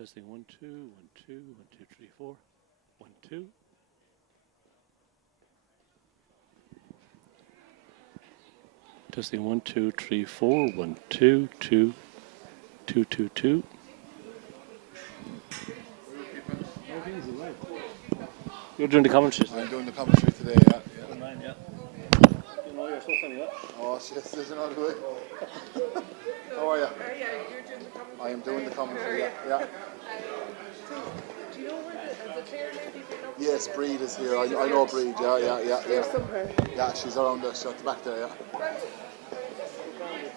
Testing 1 2 1 2 1 2 3 4 1 2. Testing 1 2 3 4 1 2 2 2 2 2. You're doing the commentary today? I'm doing the commentary today, yeah. Good man, yeah. You know you're so funny, yeah? Oh, yes, there's another way. How are you? Yeah, you're doing the commentary. I am doing the commentary, yeah. So, do you know where the Clare lady been up? Yes, Breed is here. I know Breed, yeah. There's somewhere. Yeah, she's around there, she's at the back there, yeah. I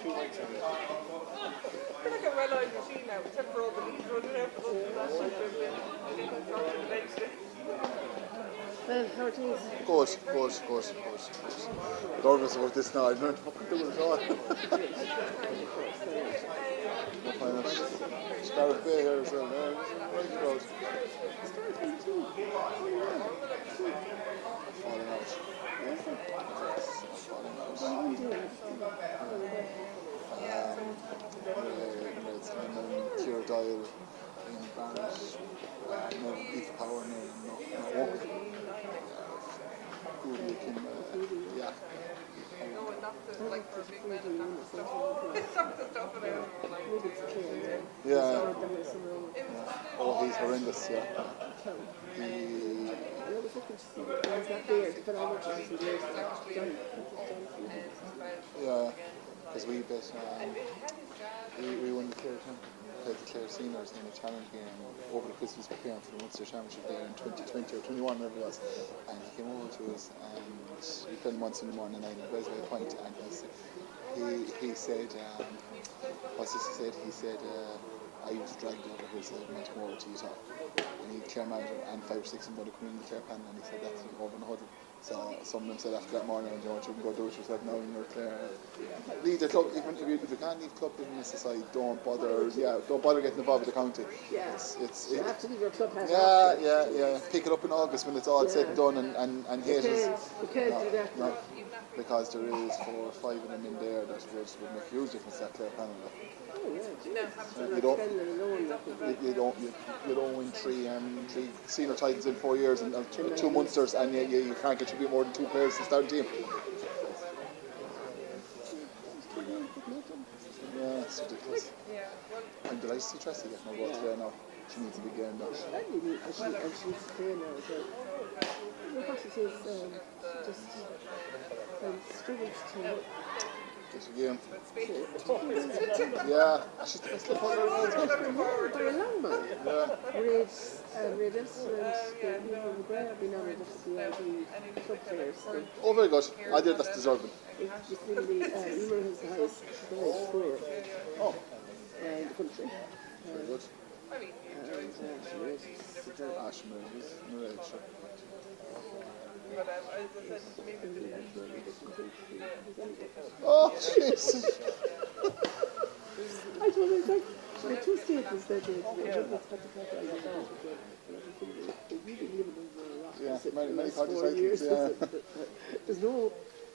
feel like a well-oiled machine now, except for all the leaves running out for the last year. Well, how it is? Good. Nervous about this now, I don't know what to do with it all. Scarlet Bay here as well, right close. Falling out. Cure dial in Barnes, no beef power, no walk. Good looking, yeah. No, and not the, like, for big men and not the stuff. Not the stuff in there. Maybe it's clear. Yeah. Oh, he's horrendous, yeah. Yeah, because we bet, we won the Clare played the Clare seniors in a challenge game over the Christmas preparing for the Munster Championship there in 2020 or 21, whatever it was, and he came over to us and we played him once in the morning night at Resway Point, and he said, what's this he said? He said, I was dragged over here, so I went to come over to Utah. And he Clare manager and 5 or 6 of them would come in the Clare panel, and he said that's over in the huddle. So some of them said after that morning, you can go do it yourself now in your Clare. Leave the club, even if you can't leave club business aside, don't bother getting involved with the county. Yeah. You have to leave your club hat off. Yeah. Pick it up in August when it's all said and done, and hate us. You can't do that. No, because there is 4 or 5 of them in there that would make a huge difference to that Clare panel. You don't win 3 senior titles in 4 years and 2 Munsters, and you can't contribute more than 2 players to the starting team. Yeah, it's ridiculous. I'm delighted to see Tracy getting her vote today now. She needs a big game now. She needs to play now as well. What it is, just struggles to... Yeah, she's the best player by a long man. Yeah. Red and McGrath have been honoured as the club players. Oh, very good. I did, that's deserving. It's just really, Emer has the highest score in the country. Very good. Oh, Jesus! I told her, like, the 2 statements that they many parties like years. Yeah. There's no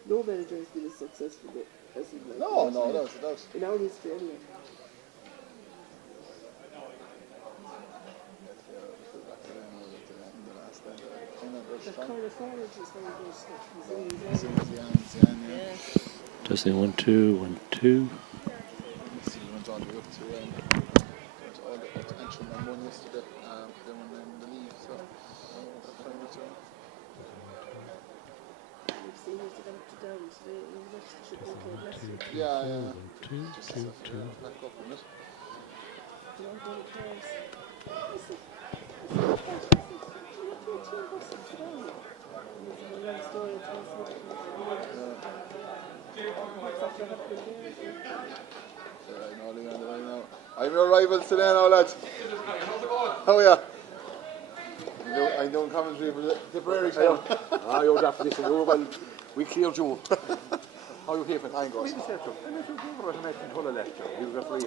manager has been as successful as him. No, that was. In our history, anyway. Testing 1 2 1 2. Yeah. 2 2 2. I'm your rivals today now, lads. How are you? I'm doing commentary for the Tipperary Camogie. You're after this, well, we cleared you. How are you keeping? I'm good.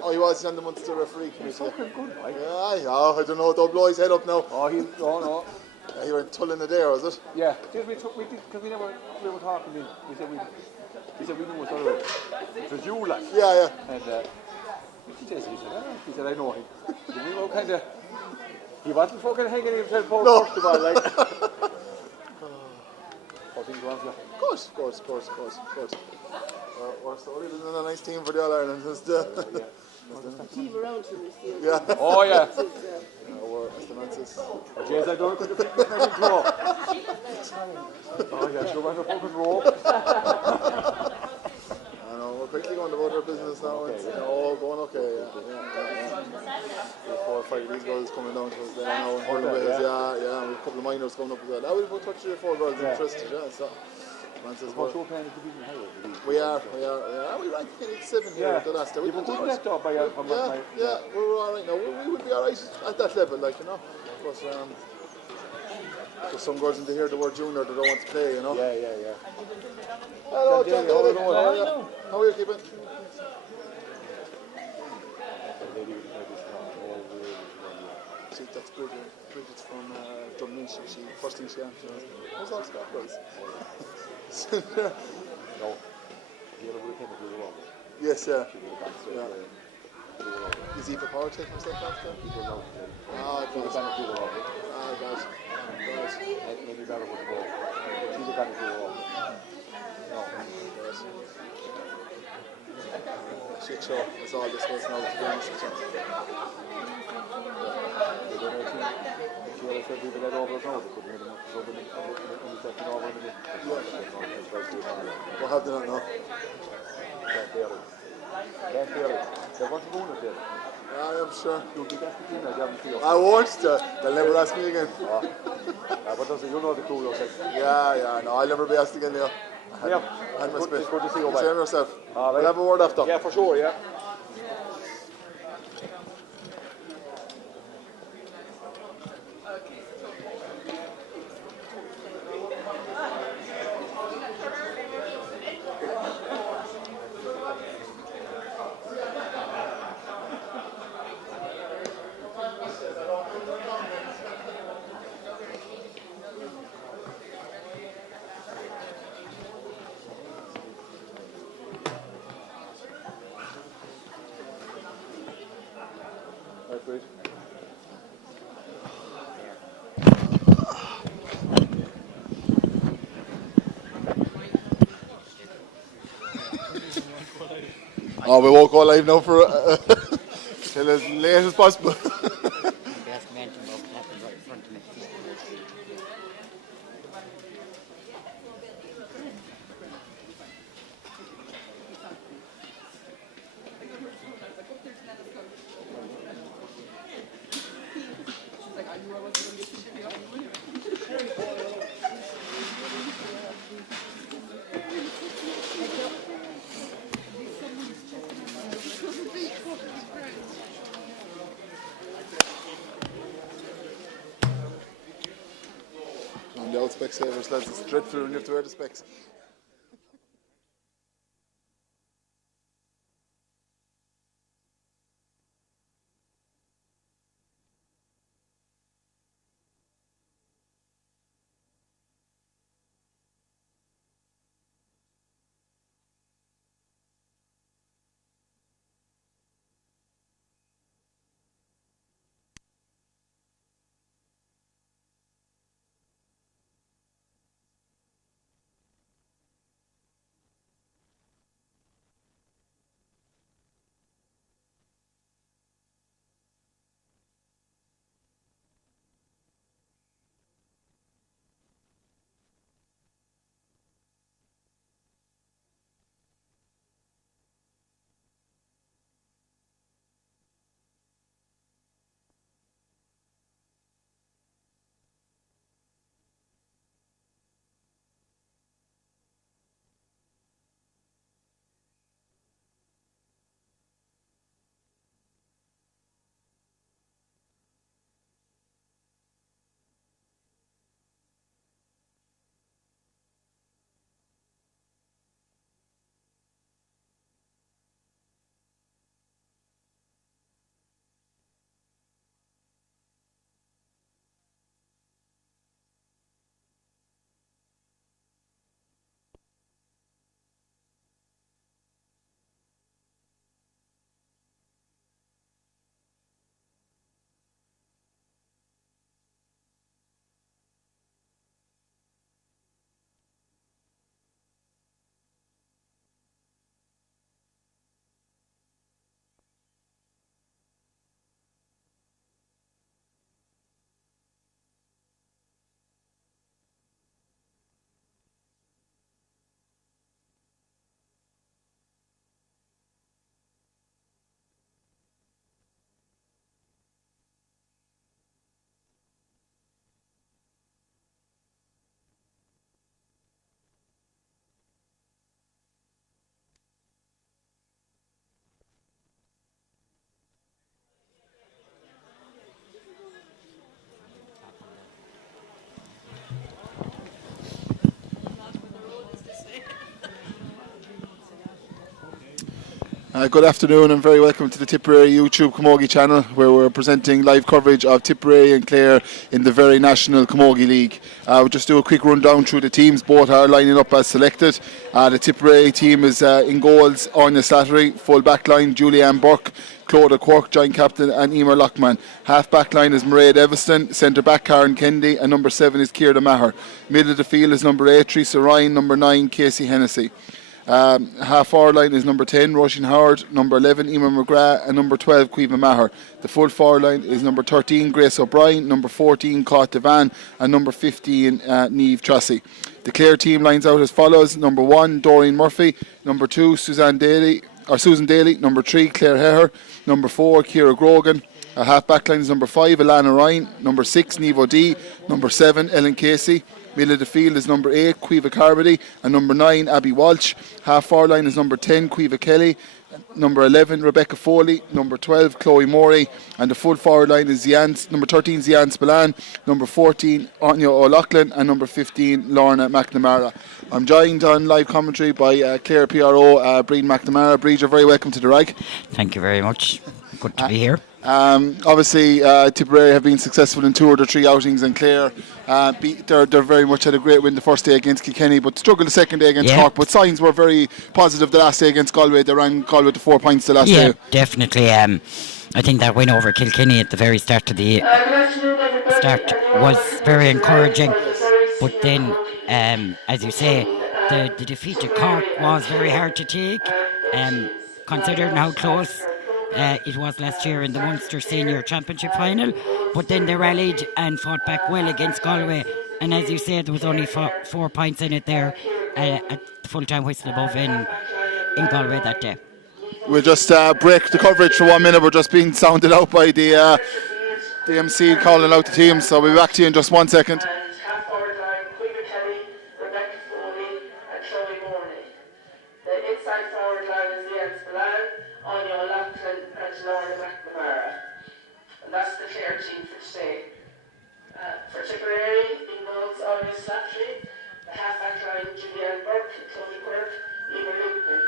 Oh, he was on the Munster referee committee. He's fucking good, right? Yeah, I don't know, don't blow his head up now. Oh, no. You were tulling it there, was it? Yeah, because we were talking, we said we knew it was you, like. Yeah. And he said, I know him. We were kind of He wasn't fucking hanging himself out No. first of all, like. I think he wants to. Of course. We're still in a nice team for the All Ireland. Team around him is the Yeah. Oh, yeah. We're Estemantis. Jeez, I don't know if the fucking throw. Oh, yeah, sure, went a fucking rope. I know, we're quickly going about our business now. It's all going okay. Yeah. 4 or 5 of these girls coming down to us there now in hurling ways. Yeah. We've a couple of minors coming up as well. We've about 3 or 4 girls interested. Yeah, so. What's your plan in division higher? We are. We ranked 7 here at the last day. We put that up by we're all right now. We would be all right at that level, like, you know. But there's some girls in here that were junior that don't want to play, you know. Yeah. Hello, John. How are you keeping? See, that's Bridget. Bridget's from Dublin. She first thing she answered was, "How's all Scott girls?" No. The other weekend we were over. Yes, yeah. Is he for power taking stuff after? Guys. Maybe better with the ball. She's the kind of girl. No. Shit show. That's all this was now, to be honest with you. She always said people that over now, they couldn't have enough trouble in the second over in the minute. We'll have to not know. Can't bear it. They want to ruin it there. I'm sure. You'll be back to dinner, Gavin Field. I won't. They'll never ask me again. But does you know the crew yourself? Yeah. No, I'll never be asked again, Leo. Good to see you, Same yourself. Right. We'll have a word after. Yeah, for sure, yeah. Right, please. We won't go live now for till as late as possible. best mention of what happened right in front of me. On the old Specsavers, lads, it's dreadful when you have to wear the specs. Good afternoon and very welcome to the Tipperary YouTube Camogie channel, where we're presenting live coverage of Tipperary and Clare in the very national Camogie League. We'll just do a quick rundown through the teams. Both are lining up as selected. The Tipperary team is in goals, Anya Slattery, full back line, Julianne Burke, Clodagh Quirk, joint captain, and Emer Lockman. Half back line is Mairead Evanston, centre back Karen Kennedy, and number 7 is Ciara Maher. Middle of the field is number 8 Teresa Ryan, number 9 Casey Hennessy. Half forward line is number 10 Roisin Howard, number 11 Emer McGrath, and number 12 Caoimhe Maher. The full forward line is number 13 Grace O'Brien, number 14 Cát Devan, and number 15 Niamh Tracy. The Clare team lines out as follows: number 1 Doreen Murphy, number 2 Susan Daly, number 3 Claire Heher, number 4 Ciara Grogan. Half back line is number 5 Alana Ryan, number 6 Niamh O'Dea, number 7 Ellen Casey. Middle of the field is number 8 Caoimhe Carmody, and number 9 Abby Walsh. Half forward line is number 10 Caoimhe Kelly, number 11 Rebecca Foley, number 12 Chloe Morey, and the full forward line is number 13 Zian Spillane, number 14 Anya O'Loughlin, and number 15 Lorna McNamara. I'm joined on live commentary by Clare PRO Breed McNamara. Breed, you're very welcome to the RAG. Thank you very much. Good to be here. Obviously, Tipperary have been successful in 2 or 3 outings, and Clare they're very much had a great win the first day against Kilkenny, but struggled the second day against Cork. But signs were very positive the last day against Galway. They ran Galway to 4 points the last day. Yeah, definitely. I think that win over Kilkenny at the very start of the was very encouraging. But then, as you say, the defeat to Cork was very hard to take, considering how close it was last year in the Munster Senior Championship final. But then they rallied and fought back well against Galway, and as you said, there was only 4 points in it there at the full-time whistle above in Galway that day. We'll just break the coverage for 1 minute. We're just being sounded out by the MC calling out the team, so we'll be back to you in just 1 second. That's the Clare team for today. For Tipperary, in goals, Anya Slattery. The half-back line, Julianne Burke, Clodagh Quirk, Emer Loughlin.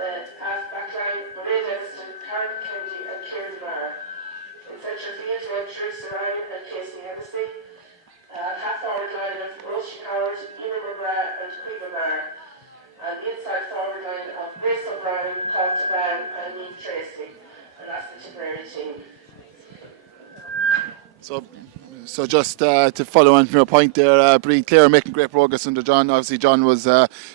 The half-back line, Mairead Evanston, Karen Kennedy, and Ciara Maher. In central field, we have Teresa Ryan and Casey Hennessy. Half-forward line of Roisin Howard, Emer McGrath, and Caoimhe Maher. And the inside forward line of Grace O'Brien, Cát Devan, and Niamh Tracy. And that's the Tipperary team. So just to follow on from your point there, Breed, Clare making great progress under John. Obviously, John was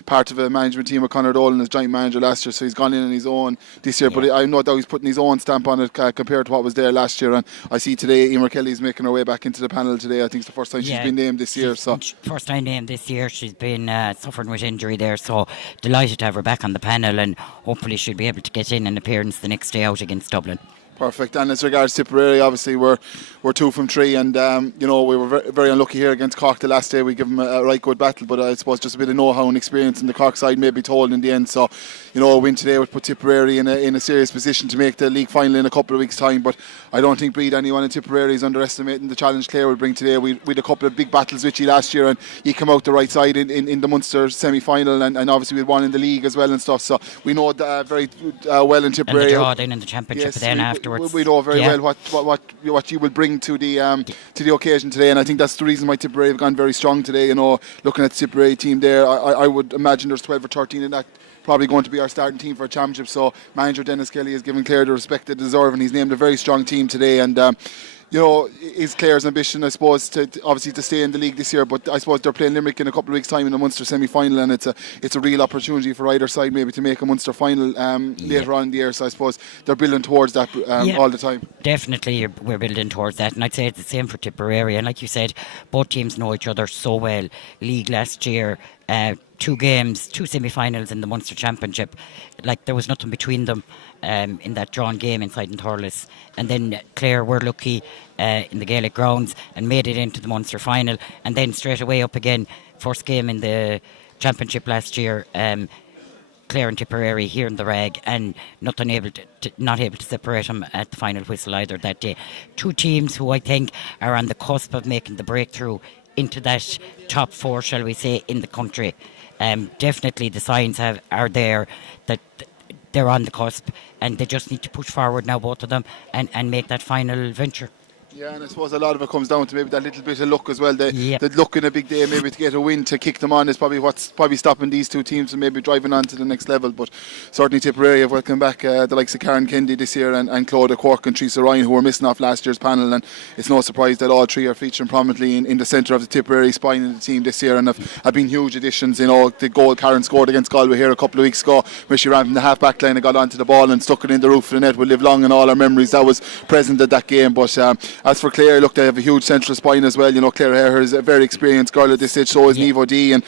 part of a management team with Conor Dolan as joint manager last year, so he's gone in on his own this year. Yeah. But I know that he's putting his own stamp on it compared to what was there last year. And I see today Emer Kelly's making her way back into the panel today. I think it's the first time she's been named this year. So first time named this year. She's been suffering with injury there, so delighted to have her back on the panel, and hopefully she'll be able to get in an appearance the next day out against Dublin. Perfect. And as regards Tipperary, obviously we're 2 from 3, and we were very, very unlucky here against Cork the last day. We give them a right good battle, but I suppose just a bit of know-how and experience in the Cork side may be told in the end. So, a win today would put Tipperary in a serious position to make the league final in a couple of weeks' time. But I don't think Breed anyone in Tipperary is underestimating the challenge Clare will bring today. We had a couple of big battles with you last year, and you come out the right side in the Munster semi-final, and obviously we won in the league as well and stuff. So we know very well in Tipperary. And the draw then in the championship, yes, then afterwards. We know very well what you will bring to the occasion today, and I think that's the reason why Tipperary have gone very strong today. Looking at the Tipperary team there, I would imagine there's 12 or 13 in that. Probably going to be our starting team for a championship. So manager Dennis Kelly has given Clare the respect they deserve, and he's named a very strong team today. And is Clare's ambition, I suppose, to stay in the league this year. But I suppose they're playing Limerick in a couple of weeks' time in the Munster semi-final, and it's a real opportunity for either side maybe to make a Munster final later on in the year. So I suppose they're building towards that all the time. Definitely, we're building towards that, and I'd say it's the same for Tipperary. And like you said, both teams know each other so well. League last year, 2 games, 2 semi-finals in the Munster Championship. Like, there was nothing between them in that drawn game inside in Thurles. And then Clare were lucky in the Gaelic grounds and made it into the Munster final. And then straight away up again, first game in the Championship last year, Clare and Tipperary here in the RAG, and not able to separate them at the final whistle either that day. 2 teams who I think are on the cusp of making the breakthrough into that top 4, shall we say, in the country. Definitely the signs are there that they're on the cusp, and they just need to push forward now, both of them, and make that final venture. Yeah, and I suppose a lot of it comes down to maybe that little bit of luck as well. Yep. The luck in a big day, maybe to get a win to kick them on is probably what's probably stopping these two teams from maybe driving on to the next level. But certainly Tipperary have welcomed back the likes of Karen Kendi this year and Claudia Quirk and Teresa Ryan, who were missing off last year's panel. And it's no surprise that all three are featuring prominently in the centre of the Tipperary spine in the team this year, and have been huge additions. The goal Karen scored against Galway here a couple of weeks ago, where she ran from the half-back line and got onto the ball and stuck it in the roof of the net, will live long in all our memories. That was present at that game. But as for Clare, look, they have a huge central spine as well. Clare Hare is a very experienced girl at this stage, so is Niamh O'Dea, and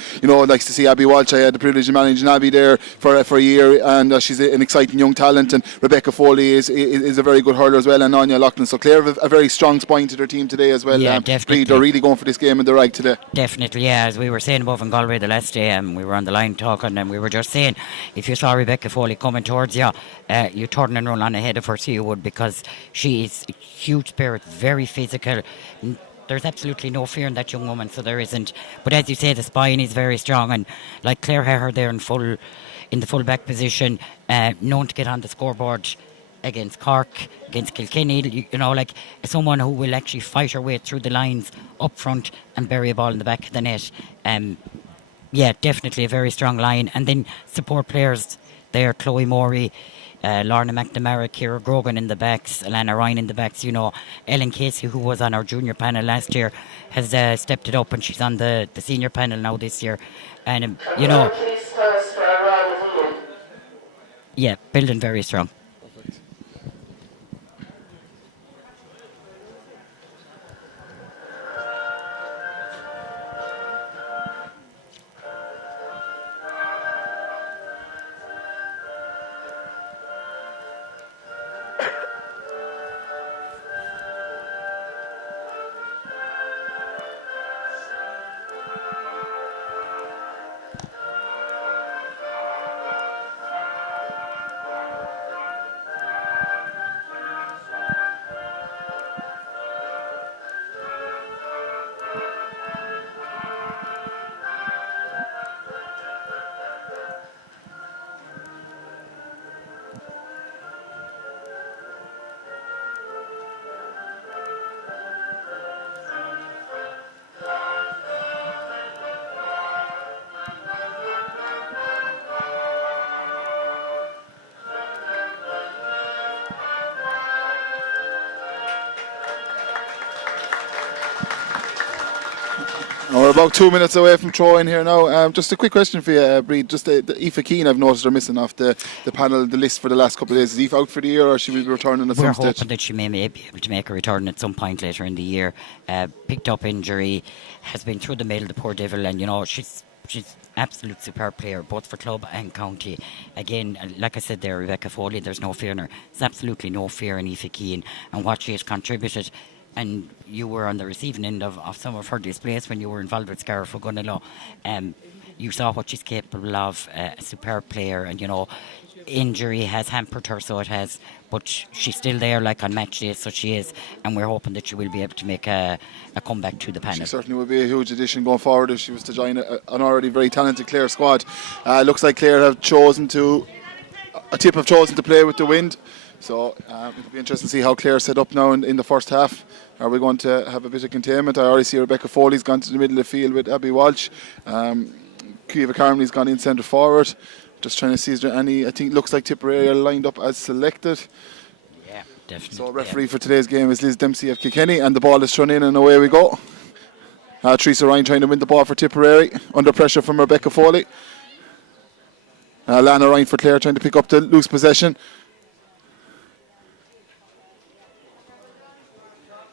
likes to see Abby Walsh. I had the privilege of managing Abby there for a year, and she's an exciting young talent. And Rebecca Foley is a very good hurler as well, and Anya Loughlin. So Clare have a very strong spine to their team today as well. Yeah, definitely. They're really going for this game in the rag today. Definitely, yeah. As we were saying above in Galway the last day, we were on the line talking, and we were just saying, if you saw Rebecca Foley coming towards you, you turn and run on ahead of her, so you would, because she is a huge spirit, very physical. There's absolutely no fear in that young woman, so there isn't. But as you say, the spine is very strong, and like Claire Hare there in the full back position, known to get on the scoreboard against Cork, against Kilkenny, like someone who will actually fight her way through the lines up front and bury a ball in the back of the net. Yeah, definitely a very strong line. And then support players there, Chloe Morey, Lorna McNamara, Ciara Grogan in the backs, Alana Ryan in the backs. Ellen Casey, who was on our junior panel last year, has stepped it up, and she's on the senior panel now this year. And Please tell us for a round of yeah, building very strong. We're about 2 minutes away from throw-in here now. Just a quick question for you, Breed. Just the Aoife Keane, I've noticed are missing off the panel, the list for the last couple of days. Is Aoife out for the year, or should we be returning at some stage? We're hoping that she may be able to make a return at some point later in the year. Picked up injury, has been through the mill, the poor devil, and she's absolute superb player, both for club and county. Again, like I said there, Rebecca Foley, there's no fear in her. There's absolutely no fear in Aoife Keane and what she has contributed. And you were on the receiving end of some of her displays when you were involved with Scarra Fogunalo. You saw what she's capable of, a superb player, and injury has hampered her, so it has, but she's still there, like on match day, so she is, and we're hoping that she will be able to make a comeback to the panel. She certainly would be a huge addition going forward if she was to join an already very talented Clare squad. Looks like Clare have chosen to play with the wind. So it'll be interesting to see how Clare set up now in the first half. Are we going to have a bit of containment? I already see Rebecca Foley's gone to the middle of the field with Abby Walsh. Kiva Carmley's gone in centre forward. Just trying to see, is there any, I think it looks like Tipperary are lined up as selected. Yeah, definitely. So referee for today's game is Liz Dempsey of Kilkenny, and the ball is thrown in and away we go. Teresa Ryan trying to win the ball for Tipperary, under pressure from Rebecca Foley. Lana Ryan for Clare trying to pick up the loose possession.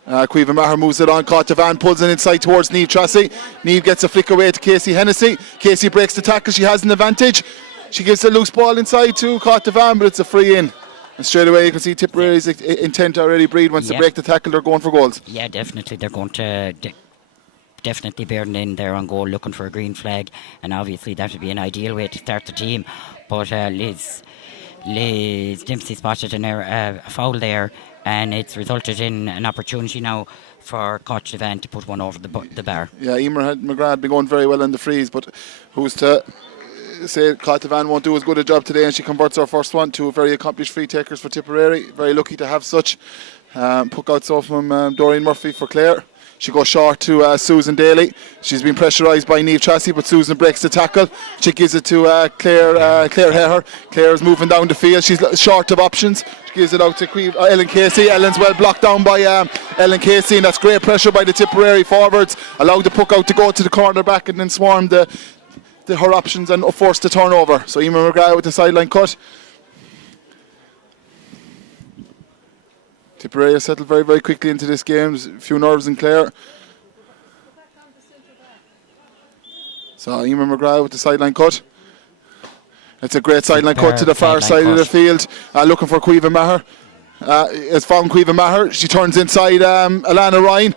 Caoimhe Maher moves it on, caught Devan, pulls it inside towards Niamh Tracy. Niamh gets a flick away to Casey Hennessy. Casey breaks the tackle, she has an advantage. She gives a loose ball inside to caught Devan, but it's a free in. And straight away you can see Tipperary's intent already. Breed wants to break the tackle, they're going for goals. Yeah, definitely, they're going to definitely bearing in there on goal, looking for a green flag, and obviously that would be an ideal way to start the team. But Liz Dempsey spotted a foul there, and it's resulted in an opportunity now for Coach Devan to put one over the bar. Yeah, Emer McGrath had been going very well in the freeze, but who's to say Catavan won't do as good a job today, and she converts her first one. Two very accomplished free takers for Tipperary. Very lucky to have such. Puck out so from Doreen Murphy for Clare. She goes short to Susan Daly. She's been pressurised by Niamh Tracy, but Susan breaks the tackle. She gives it to Claire Heher. Claire's moving down the field. She's short of options. She gives it out to Ellen Casey. Ellen's well blocked down by Ellen Casey, and that's great pressure by the Tipperary forwards. Allowed the puck out to go to the corner back and then swarm her options and force the turnover. So Emer McGrath with the sideline cut. Tipperary has settled very, very quickly into this game. There's a few nerves in Clare. So Emer McGrath with the sideline cut. It's a great sideline cut to the far side of the field. Looking for Caoimhe Maher. Has found Caoimhe Maher. She turns inside Alana Ryan.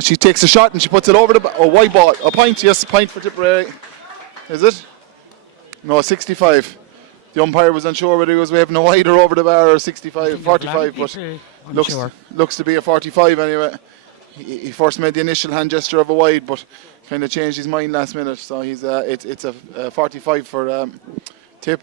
She takes a shot and she puts it over the wide ball. A point, yes, a point for Tipperary. Is it? No, 65. The umpire was unsure whether he was waving a wide or over the bar or 65, 45, but looks to be a 45 anyway. He first made the initial hand gesture of a wide, but kind of changed his mind last minute. So he's it's a 45 for Tip.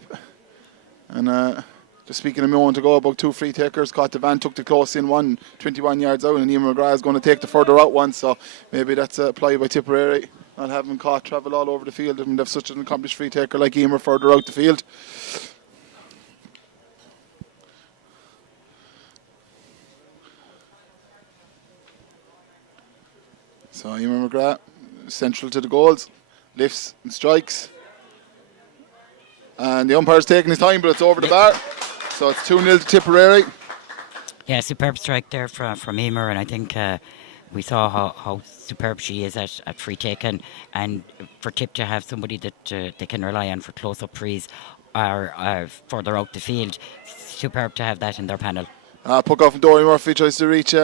And just speaking a moment ago about two free takers, Catavan took the close in one, 21 yards out, and Emer McGrath is going to take the further out one. So maybe that's a ply by Tipperary, not having caught travel all over the field and have such an accomplished free taker like Emer further out the field. So Emer McGrath, central to the goals, lifts and strikes. And the umpire's taking his time, but it's over the bar. So it's 2-0 to Tipperary. Yeah, superb strike there from Emer, and I think we saw how superb she is at free taking, and for Tip to have somebody that they can rely on for close-up frees or further out the field, superb to have that in their panel. Puck off from Doreen Murphy, tries to reach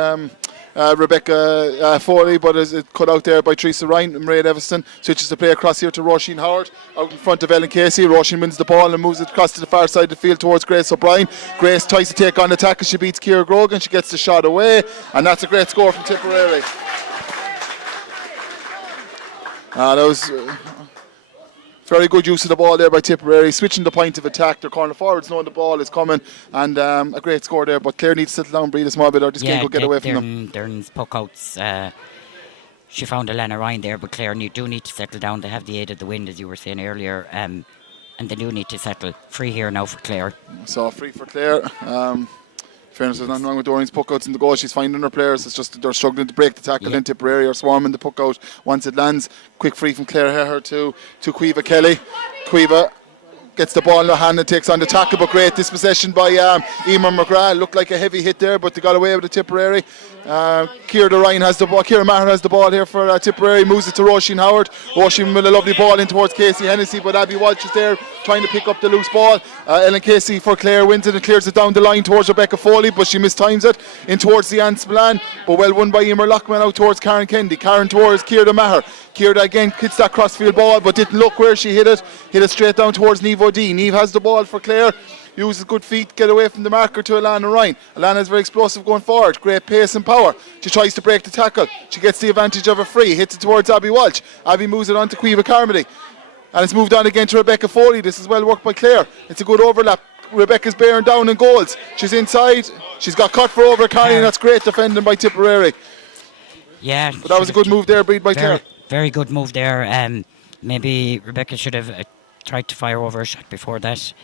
Rebecca Foley, but is it cut out there by Teresa Ryan. Mairead Evanston switches the play across here to Roisin Howard, out in front of Ellen Casey. Roisin wins the ball and moves it across to the far side of the field towards Grace O'Brien. Grace tries to take on the tackle, she beats Ciara Grogan, she gets the shot away, and that's a great score from Tipperary. That was very good use of the ball there by Tipperary, switching the point of attack. Their corner forwards knowing the ball is coming, and a great score there. But Clare needs to settle down, breathe a small bit, or this game could get away from them. Darren's puck outs. She found Alana Ryan there, but Clare do need to settle down. They have the aid of the wind, as you were saying earlier, and they do need to settle. Free here now for Clare. So free for Clare. Fairness, there's nothing wrong with Doreen's puck outs in the goal. She's finding her players. It's just they're struggling to break the tackle in Tipperary or swarming the puck out once it lands. Quick free from Claire Heher to Caoimhe Kelly. Caoimhe gets the ball in her hand and takes on the tackle, but great dispossession by Emer McGrath. Looked like a heavy hit there, but they got away with the Tipperary. Ciara Ryan has the ball. Ciara Maher has the ball here for Tipperary. Moves it to Roisin Howard. Roisin with a lovely ball in towards Casey Hennessy, but Abby Walsh is there trying to pick up the loose ball. Ellen Casey for Clare wins it and clears it down the line towards Rebecca Foley, but she mistimes it in towards the Anne Spillane, but well won by Emer Lockman out towards Karen Kennedy. Karen towards Ciara Maher. Ciara again hits that crossfield ball, but didn't look where she hit it. Hit it straight down towards Niamh O'Dea. Niamh has the ball for Clare. Uses good feet, get away from the marker to Alana Ryan. Alana is very explosive going forward, great pace and power. She tries to break the tackle. She gets the advantage of a free, hits it towards Abby Walsh. Abby moves it on to Caoimhe Carmody. And it's moved on again to Rebecca Foley. This is well worked by Clare. It's a good overlap. Rebecca's bearing down in goals. She's inside. She's got cut for over carrying. That's great defending by Tipperary. Yeah. But that was a good move there, Breed by Clare. Very good move there. Maybe Rebecca should have tried to fire over a shot before that.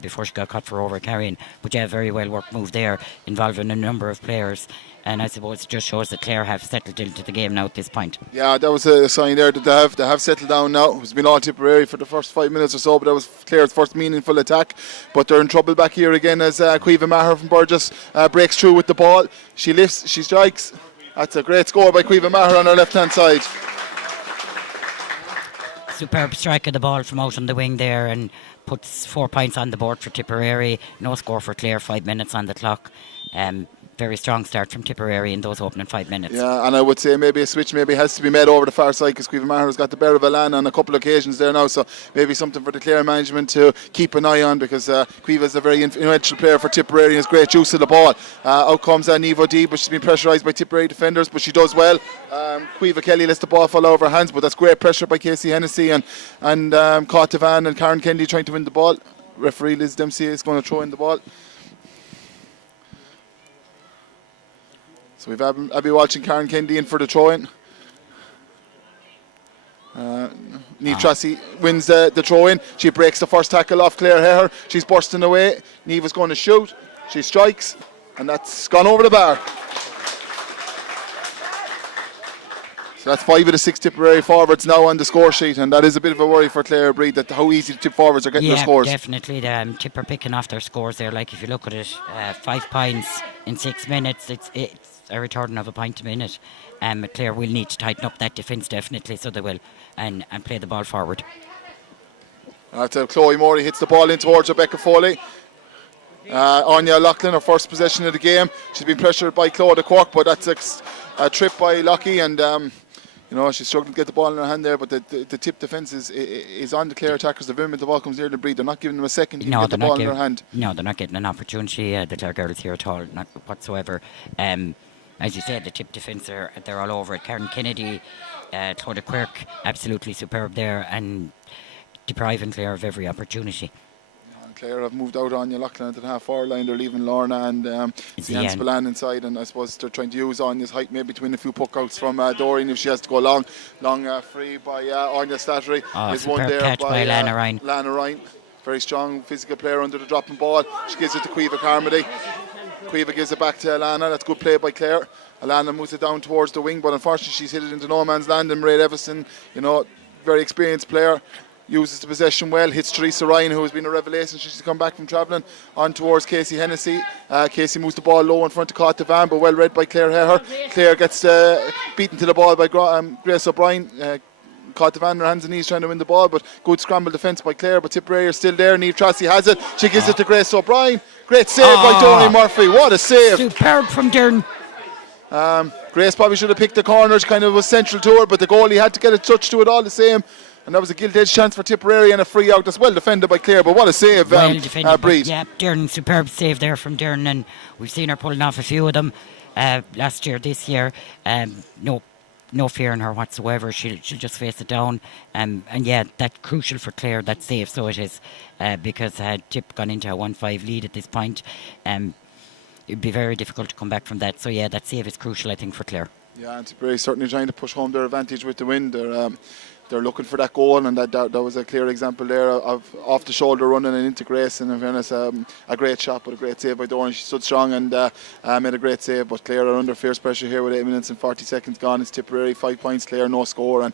Before she got cut for over carrying, but yeah, very well worked move there, involving a number of players, and I suppose it just shows that Clare have settled into the game now at this point. Yeah, that was a sign there that they have settled down now. It's been all Tipperary for the first 5 minutes or so, but that was Clare's first meaningful attack. But they're in trouble back here again as Caoimhe Maher from Burgess breaks through with the ball. She lifts, she strikes. That's a great score by Caoimhe Maher on her left hand side. Superb strike of the ball from out on the wing there, and puts 4 points on the board for Tipperary. No score for Clare, 5 minutes on the clock. very strong start from Tipperary in those opening 5 minutes. Yeah, and I would say maybe a switch maybe has to be made over the far side because Cueva Maher's got the better of Alan on a couple of occasions there now, so maybe something for the Clare management to keep an eye on, because Cueva is a very influential player for Tipperary and has great use of the ball. Out comes Niamh D, but she's been pressurised by Tipperary defenders, but she does well. Cueva Kelly lets the ball fall out of her hands, but that's great pressure by Casey Hennessy and Caughtavan and Karen Kennedy trying to win the ball. Referee Liz Dempsey is going to throw in the ball. So we've Abby Walsh and Karen Kennedy in for the throw-in. Niamh Tracy wins the throw-in. She breaks the first tackle off Claire Heher. She's bursting away. Niamh is going to shoot. She strikes, and that's gone over the bar. So that's 5 of the 6 Tipperary forwards now on the score sheet, and that is a bit of a worry for Clare Breed, that how easy the Tip forwards are getting their scores. Yeah, definitely. Tip are picking off their scores there. Like if you look at it, 5 points in 6 minutes, it's a return of a point a minute. Clare will need to tighten up that defence definitely, so they will, and play the ball forward. Chloe Morey hits the ball in towards Rebecca Foley. Anya Loughlin, her first possession of the game. She's been pressured by Claudia Cork, but that's a trip by Lockie, and she's struggling to get the ball in her hand there, but the Tip defence is on the Clare attackers. The moment the ball comes near the Breed, they're not giving them a second to get the ball in their hand. No, they're not getting an opportunity, the Clare girls here at all, not whatsoever. As you said, the Tip defence, they're all over it. Karen Kennedy, Claudia Quirk, absolutely superb there, and depriving Clare of every opportunity. Clare have moved out on Loughlin at the half-hour line. They're leaving Lorna and Zian Spillane inside, and I suppose they're trying to use Anya's height maybe between a few puck-outs from Doreen if she has to go long free by Anya Slattery. Is one there catch by Lana Ryan. Lana Ryan, very strong physical player under the dropping ball. She gives it to Cueva Carmody. Cueva gives it back to Alana. That's good play by Clare. Alana moves it down towards the wing, but unfortunately she's hit it into no man's land, and Mairead Evison, very experienced player, uses the possession well, hits Teresa Ryan, who has been a revelation. She's come back from travelling, on towards Casey Hennessy. Casey moves the ball low in front of Caughtavan, but well read by Claire Heher. Claire gets beaten to the ball by Grace O'Brien. Caughtavan on her hands and knees trying to win the ball, but good scramble defence by Clare, but Tipperary are still there. Niamh Tracy has it. She gives it to Grace O'Brien. Great save by Doreen Murphy. What a save. Superb from Doireann. Grace probably should have picked the corners, kind of was central to her, but the goalie had to get a touch to it all the same. And that was a gilt-edged chance for Tipperary and a free out. That's well defended by Clare, but what a save, Breed. Yeah, Doireann, superb save there from Doireann, and we've seen her pulling off a few of them last year, this year. No fear in her whatsoever. She'll just face it down. And yeah, that's crucial for Clare, that save, so it is, because had Tip gone into a 1-5 lead at this point, it'd be very difficult to come back from that. So yeah, that save is crucial, I think, for Clare. Yeah, and Tipperary certainly trying to push home their advantage with the win. They're looking for that goal, and that was a clear example there of off the shoulder running and into Grace, and in fairness, a great shot but a great save by Doreen. She stood strong and made a great save, but Clare are under fierce pressure here with 8 minutes and 40 seconds gone. It's Tipperary 5 points, Clare no score, and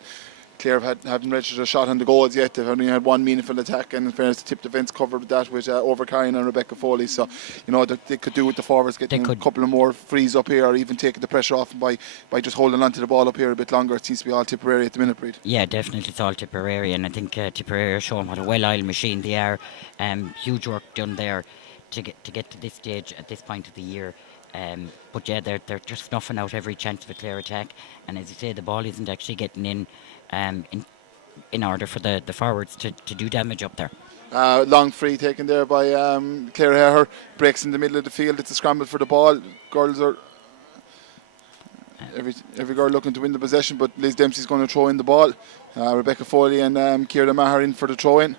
Clare haven't registered a shot on the goals yet. They've only had one meaningful attack, and in fairness, the Tip defence covered that with Overcarrying and Rebecca Foley. So, they could do with the forwards getting a couple of more frees up here, or even taking the pressure off by just holding on to the ball up here a bit longer. It seems to be all Tipperary at the minute, Breed. Yeah, definitely it's all Tipperary, and I think Tipperary are showing what a well-oiled machine they are. Huge work done there to get to this stage at this point of the year. But yeah, they're just snuffing out every chance of a Clare attack, and as you say, the ball isn't actually getting in order for the forwards to do damage up there. Long free taken there by Claire Heher, breaks in the middle of the field. It's a scramble for the ball. Girls are every girl looking to win the possession, but Liz Dempsey's going to throw in the ball. Rebecca Foley and Ciara Maher in for the throw in.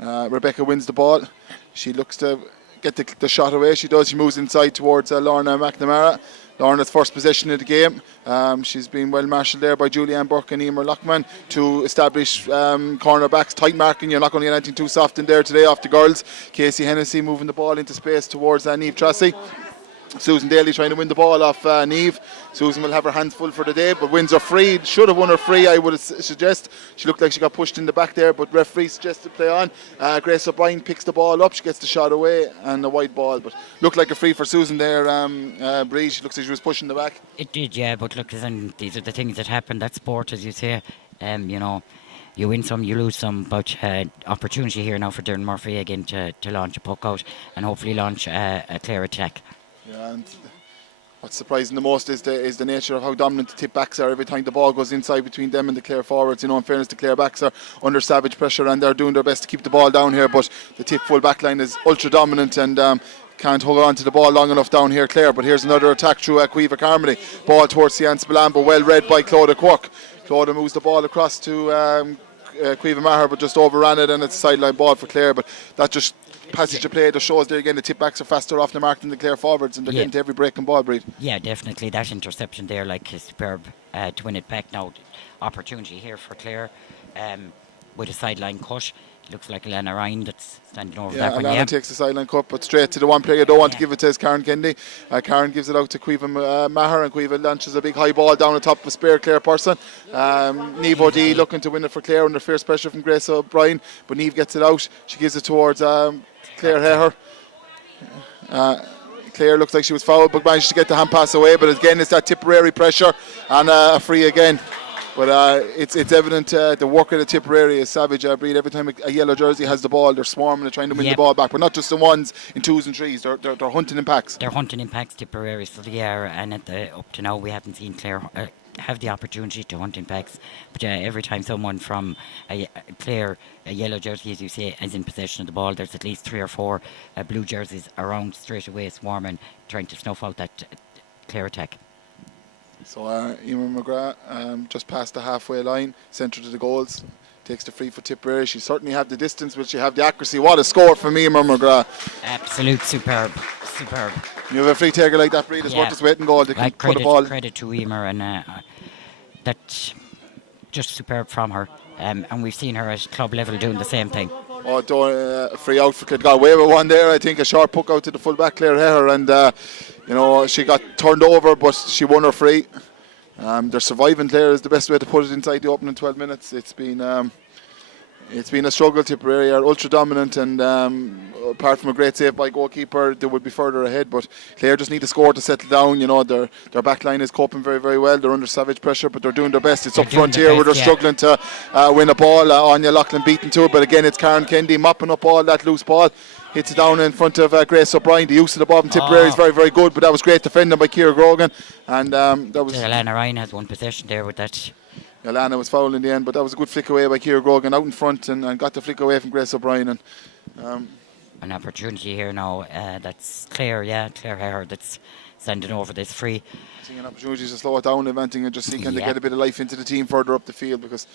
Rebecca wins the ball. She looks to get the shot away. She does. She moves inside towards Lorna McNamara. Lorna's first possession of the game. She's been well marshalled there by Julianne Burke and Emer Lockman to establish cornerbacks, tight marking. You're not going to get anything too soft in there today off the girls. Casey Hennessy moving the ball into space towards Niamh Tracy. Susan Daly trying to win the ball off Niamh. Susan will have her hands full for the day, but wins her free. Should have won her free, I would suggest. She looked like she got pushed in the back there, but referee suggested play on. Grace O'Brien picks the ball up. She gets the shot away and a wide ball, but looked like a free for Susan there. Bree, she looks like she was pushing the back. It did, yeah, but look, these are the things that happen. That's sport, as you say. You win some, you lose some, but opportunity here now for Doireann Murphy again to launch a puck out and hopefully launch a Clare attack. Yeah, and what's surprising the most is the nature of how dominant the tip backs are. Every time the ball goes inside between them and the Clare forwards, in fairness, the Clare backs are under savage pressure and they're doing their best to keep the ball down here, but the tip full back line is ultra dominant and can't hold on to the ball long enough down here, Clare. But here's another attack through Cueva Carmody. Ball towards Cian Spillane, well read by Clodagh Quirk. Clodagh moves the ball across to Cueva Maher, but just overran it, and it's a sideline ball for Clare. But that just passage of play just shows there again the tip backs are faster off the mark than the Clare forwards, and they're getting to every break and ball, Breed. Yeah, definitely. That interception there, like, is superb to win it back now. Opportunity here for Clare with a sideline cut. Looks like Alana Ryan that's standing over that one. Alana takes the sideline cut, but straight to the one player you don't want to give it to is Karen Kennedy. Karen gives it out to Cueva Maher, and Cueva launches a big high ball down the top of a spare Clare person. Niamh O'Dea looking to win it for Clare under fierce pressure from Grace O'Brien, but Niamh gets it out. She gives it towards Claire Heher. Clare looks like she was fouled, but managed to get the hand pass away. But again, it's that Tipperary pressure and a free again. But it's evident the work of the Tipperary is savage. Breed. Every time a yellow jersey has the ball, they're swarming, they're trying to win the ball back. But not just the ones in twos and threes. They're hunting in packs. They're hunting in packs, Tipperary, so they are. And up to now, we haven't seen Clare have the opportunity to hunt in packs. But every time someone from Clare, a yellow jersey, as you say, is in possession of the ball, there's at least 3 or 4 blue jerseys around straight away, swarming, trying to snuff out that Clare attack. So Emer McGrath just past the halfway line, centre to the goals, takes the free for Tipperary. She certainly have the distance, will she have the accuracy? What a score from Emer McGrath. Absolute superb. You have a free taker like that, Breed, it's worth its weight in gold. They can put the ball. Credit to Emer, and that's just superb from her. And we've seen her at club level doing the same thing. Free out for Clare. Got away with one there, I think, a short puck out to the full back Clare Heher, and she got turned over, but she won her free. They're surviving, Clare is the best way to put it, inside the opening 12 minutes. It's been a struggle. Tipperary are ultra dominant, and apart from a great save by goalkeeper, they would be further ahead. But Clare just need to score to settle down. Their back line is coping very, very well. They're under savage pressure, but they're doing their best. It's up front here where they're struggling to win a ball. Anya Loughlin beaten to it, but again it's Karen Kennedy mopping up all that loose ball. Hits it down in front of Grace O'Brien. The use of the ball from Tipperary is very, very good, but that was great defending by Ciara Grogan. And that was. Alana Ryan has one possession there with that. Alana was fouled in the end, but that was a good flick away by Ciara Grogan out in front and got the flick away from Grace O'Brien. And an opportunity here now. That's Clare Heher that's sending over this free. Seeing an opportunity to slow it down, eventing, and just see can they get a bit of life into the team further up the field, because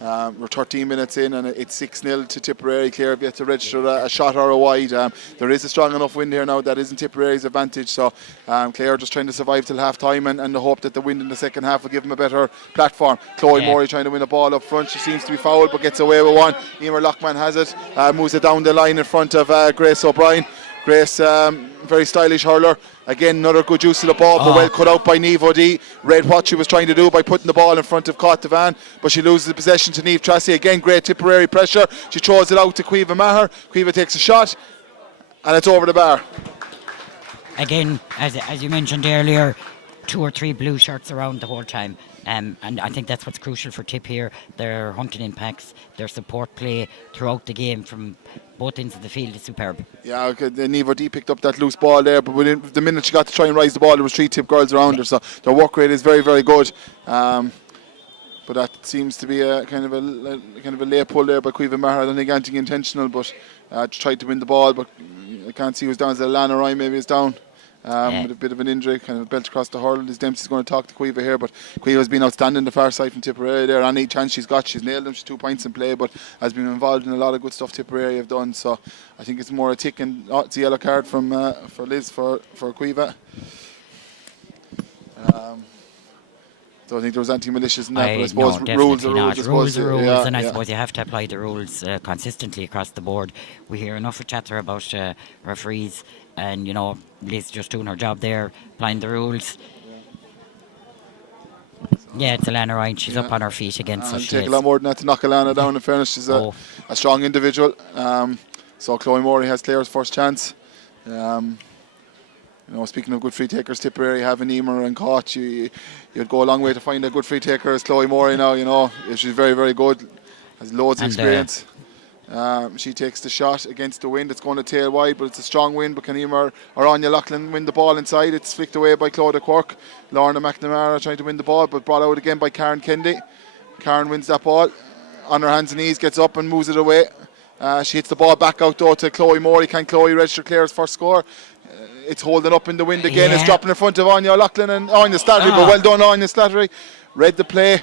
we're 13 minutes in and it's 6-0 to Tipperary. Clare have yet to register a shot or a wide. There is a strong enough wind here now that isn't Tipperary's advantage, so Clare just trying to survive till half time and the hope that the wind in the second half will give them a better platform. Chloe Morey trying to win a ball up front. She seems to be fouled but gets away with one. Emer Lockman has it, moves it down the line in front of Grace O'Brien. Grace, very stylish hurler. Again, another good use of the ball, but well cut out by Niamh O'Dea. Read what she was trying to do by putting the ball in front of Cottevan, but she loses the possession to Niamh Tracy. Again, great Tipperary pressure. She throws it out to Cueva Maher. Cueva takes a shot, and it's over the bar. Again, as you mentioned earlier, 2 or 3 blue shirts around the whole time. And I think that's what's crucial for Tip here. Their hunting impacts, their support play throughout the game from both ends of the field is superb. Yeah, okay, Niamh O'Dea picked up that loose ball there, but within the minute she got to try and rise the ball, there was 3 Tip girls around her, so their work rate is very, very good. But that seems to be a kind of a lay pull there by Cueva Maher. I don't think anything intentional, but tried to win the ball, but I can't see who's down. Is it Alana Ryan maybe is down? With a bit of an injury, kind of belt across the hurl. Liz Dempsey's going to talk to Cueva here, but Cueva's been outstanding the far side from Tipperary there. Any chance she's got, she's nailed them. She's 2 points in play, but has been involved in a lot of good stuff Tipperary have done. So I think it's more a tick, and it's a yellow card from for Liz for Cueva. Don't think there was anything malicious in that, but I suppose rules are rules. Rules are rules, and I suppose you have to apply the rules consistently across the board. We hear enough of chatter about referees, and Liz just doing her job there, applying the rules. Yeah, it's Alana Ryan. She's up on her feet again. So it'll take a lot more than that to knock Alana down. In fairness, she's a strong individual. So Chloe Morey has Clare's first chance. Speaking of good free takers, Tipperary having Emer and Koch, you'd go a long way to find a good free taker as Chloe Morey now. She's very, very good, has loads of experience. She takes the shot against the wind. It's going to tail wide, but it's a strong wind. But can Emer or Anya Loughlin win the ball inside? It's flicked away by Claudia Quirk. Lorna McNamara trying to win the ball, but brought out again by Karen Kendi. Karen wins that ball on her hands and knees, gets up and moves it away. She hits the ball back out though to Chloe Morey. Can Chloe register Clare's first score? It's holding up in the wind again. It's dropping in front of Anya Loughlin and Anya Slattery, but well done Anya Slattery. Read the play,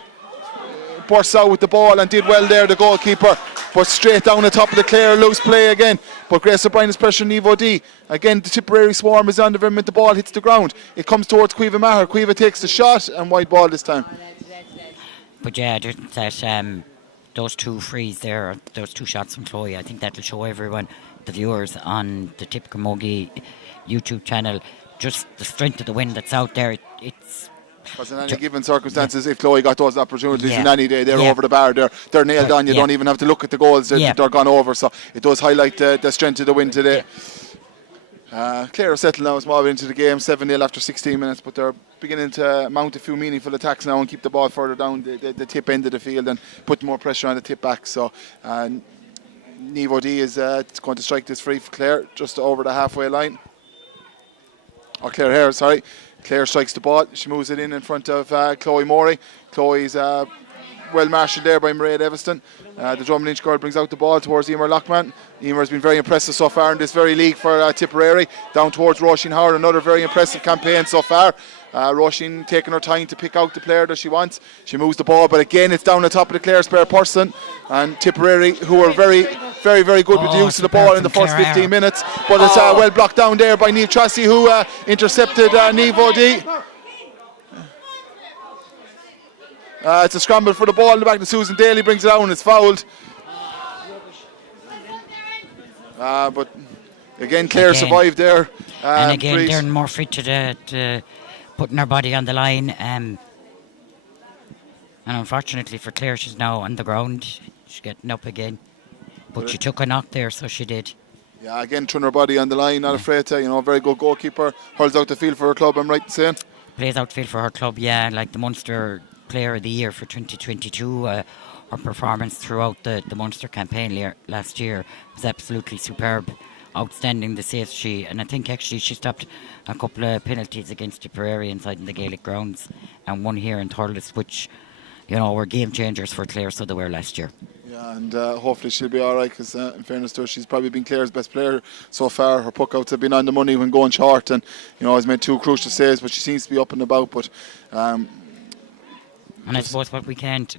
bursts out with the ball and did well there, the goalkeeper. But straight down the top of the Clare, loose play again. But Grace O'Brien is pressuring Niamh O'Dea. Again, the Tipperary swarm is under him, and the ball hits the ground. It comes towards Caoimhe Maher. Caoimhe takes the shot and wide ball this time. But yeah, that those two frees there, those two shots from Chloe, I think that'll show everyone, the viewers on the Tip Camogie YouTube channel, just the strength of the wind that's out there. It's because in any given circumstances, if Chloe got those opportunities in any day, they're over the bar. They're nailed on. You don't even have to look at the goals. They're gone over. So it does highlight the strength of the win today. Clare are settled now a small bit into the game, 7-0 after 16 minutes, but they're beginning to mount a few meaningful attacks now and keep the ball further down the tip end of the field and put more pressure on the tip back. So Niamh O'Dea is going to strike this free for Clare just over the halfway line. Or Clare Hare, sorry. Clare strikes the ball. She moves it in front of Chloe Morey. Chloe's well marshalled there by Mairead Evanston. The Drum Lynch girl brings out the ball towards Emer Lockman. Emer has been very impressive so far in this very league for Tipperary. Down towards Roisin Howard, another very impressive campaign so far. Roisin taking her time to pick out the player that she wants. She moves the ball, but again it's down the top of the Clare spare person. And Tipperary, who are very good with the use of the ball in the first 15 minutes. But it's well blocked down there by Niamh Tracy, who intercepted Niamh O'Dea. It's a scramble for the ball in the back to Susan Daly, brings it out and it's fouled. But again, Clare survived there. And again, Darren Murphy to putting her body on the line. And unfortunately for Clare, she's now on the ground. She's getting up again. But she took a knock there, so she did. Yeah, again, throwing her body on the line, not afraid to, very good goalkeeper. Hurls out the field for her club, I'm right in saying. Plays out the field for her club, yeah, like the Munster Player of the Year for 2022. Her performance throughout the Munster campaign last year was absolutely superb. Outstanding, the saves and I think actually she stopped a couple of penalties against Tipperary inside in the Gaelic grounds and one here in Thurles, which, were game changers for Clare, so they were last year. Yeah, and hopefully she'll be alright because in fairness to her, she's probably been Clare's best player so far. Her puck-outs have been on the money when going short and, has made 2 crucial saves, but she seems to be up and about. But and I suppose what we can't,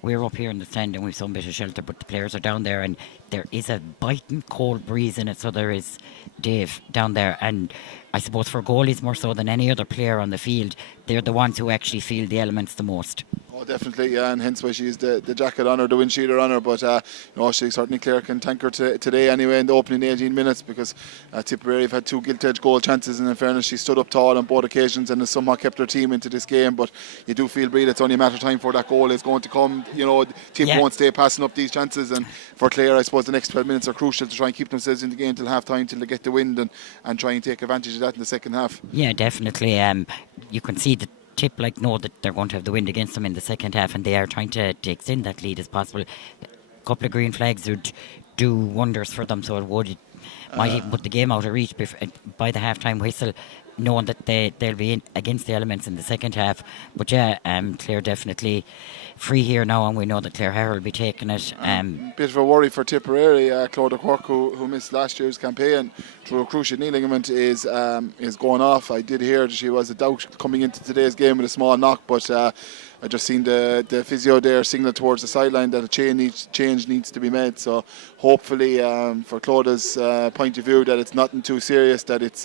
we're up here in the stand and we've some bit of shelter, but the players are down there and there is a biting cold breeze in it, so there is Dave down there. And I suppose for goalies more so than any other player on the field, they're the ones who actually feel the elements the most. Oh, definitely, yeah, and hence why she has the jacket on her, the windshield on her. But she certainly, Clare can thank her today anyway in the opening 18 minutes because Tipperary have had 2 gilt-edged goal chances, and in fairness, she stood up tall on both occasions and has somehow kept her team into this game. But you do feel, Bree, it's only a matter of time for that goal is going to come. The team won't stay passing up these chances, and for Clare, I suppose the next 12 minutes are crucial to try and keep themselves in the game till half time, till they get the wind and try and take advantage of that in the second half. Yeah, definitely. You can see the Tip know that they're going to have the wind against them in the second half, and they are trying to extend that lead as possible. A couple of green flags would do wonders for them, so it might even put the game out of reach by the half-time whistle, knowing that they'll be in against the elements in the second half. But Clare definitely free here now, and we know that Clare Hare will be taking it. Bit of a worry for Tipperary. Claudia Quirk, who missed last year's campaign through a cruciate knee ligament, is going off. I did hear that she was a doubt coming into today's game with a small knock, but I just seen the physio there signal towards the sideline that a change needs to be made. So hopefully, for Claudia's point of view, that it's nothing too serious, that it's